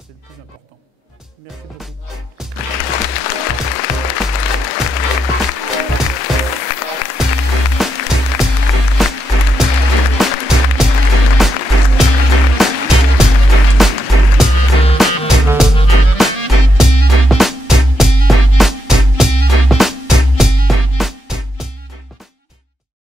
c'est le plus important. Merci beaucoup.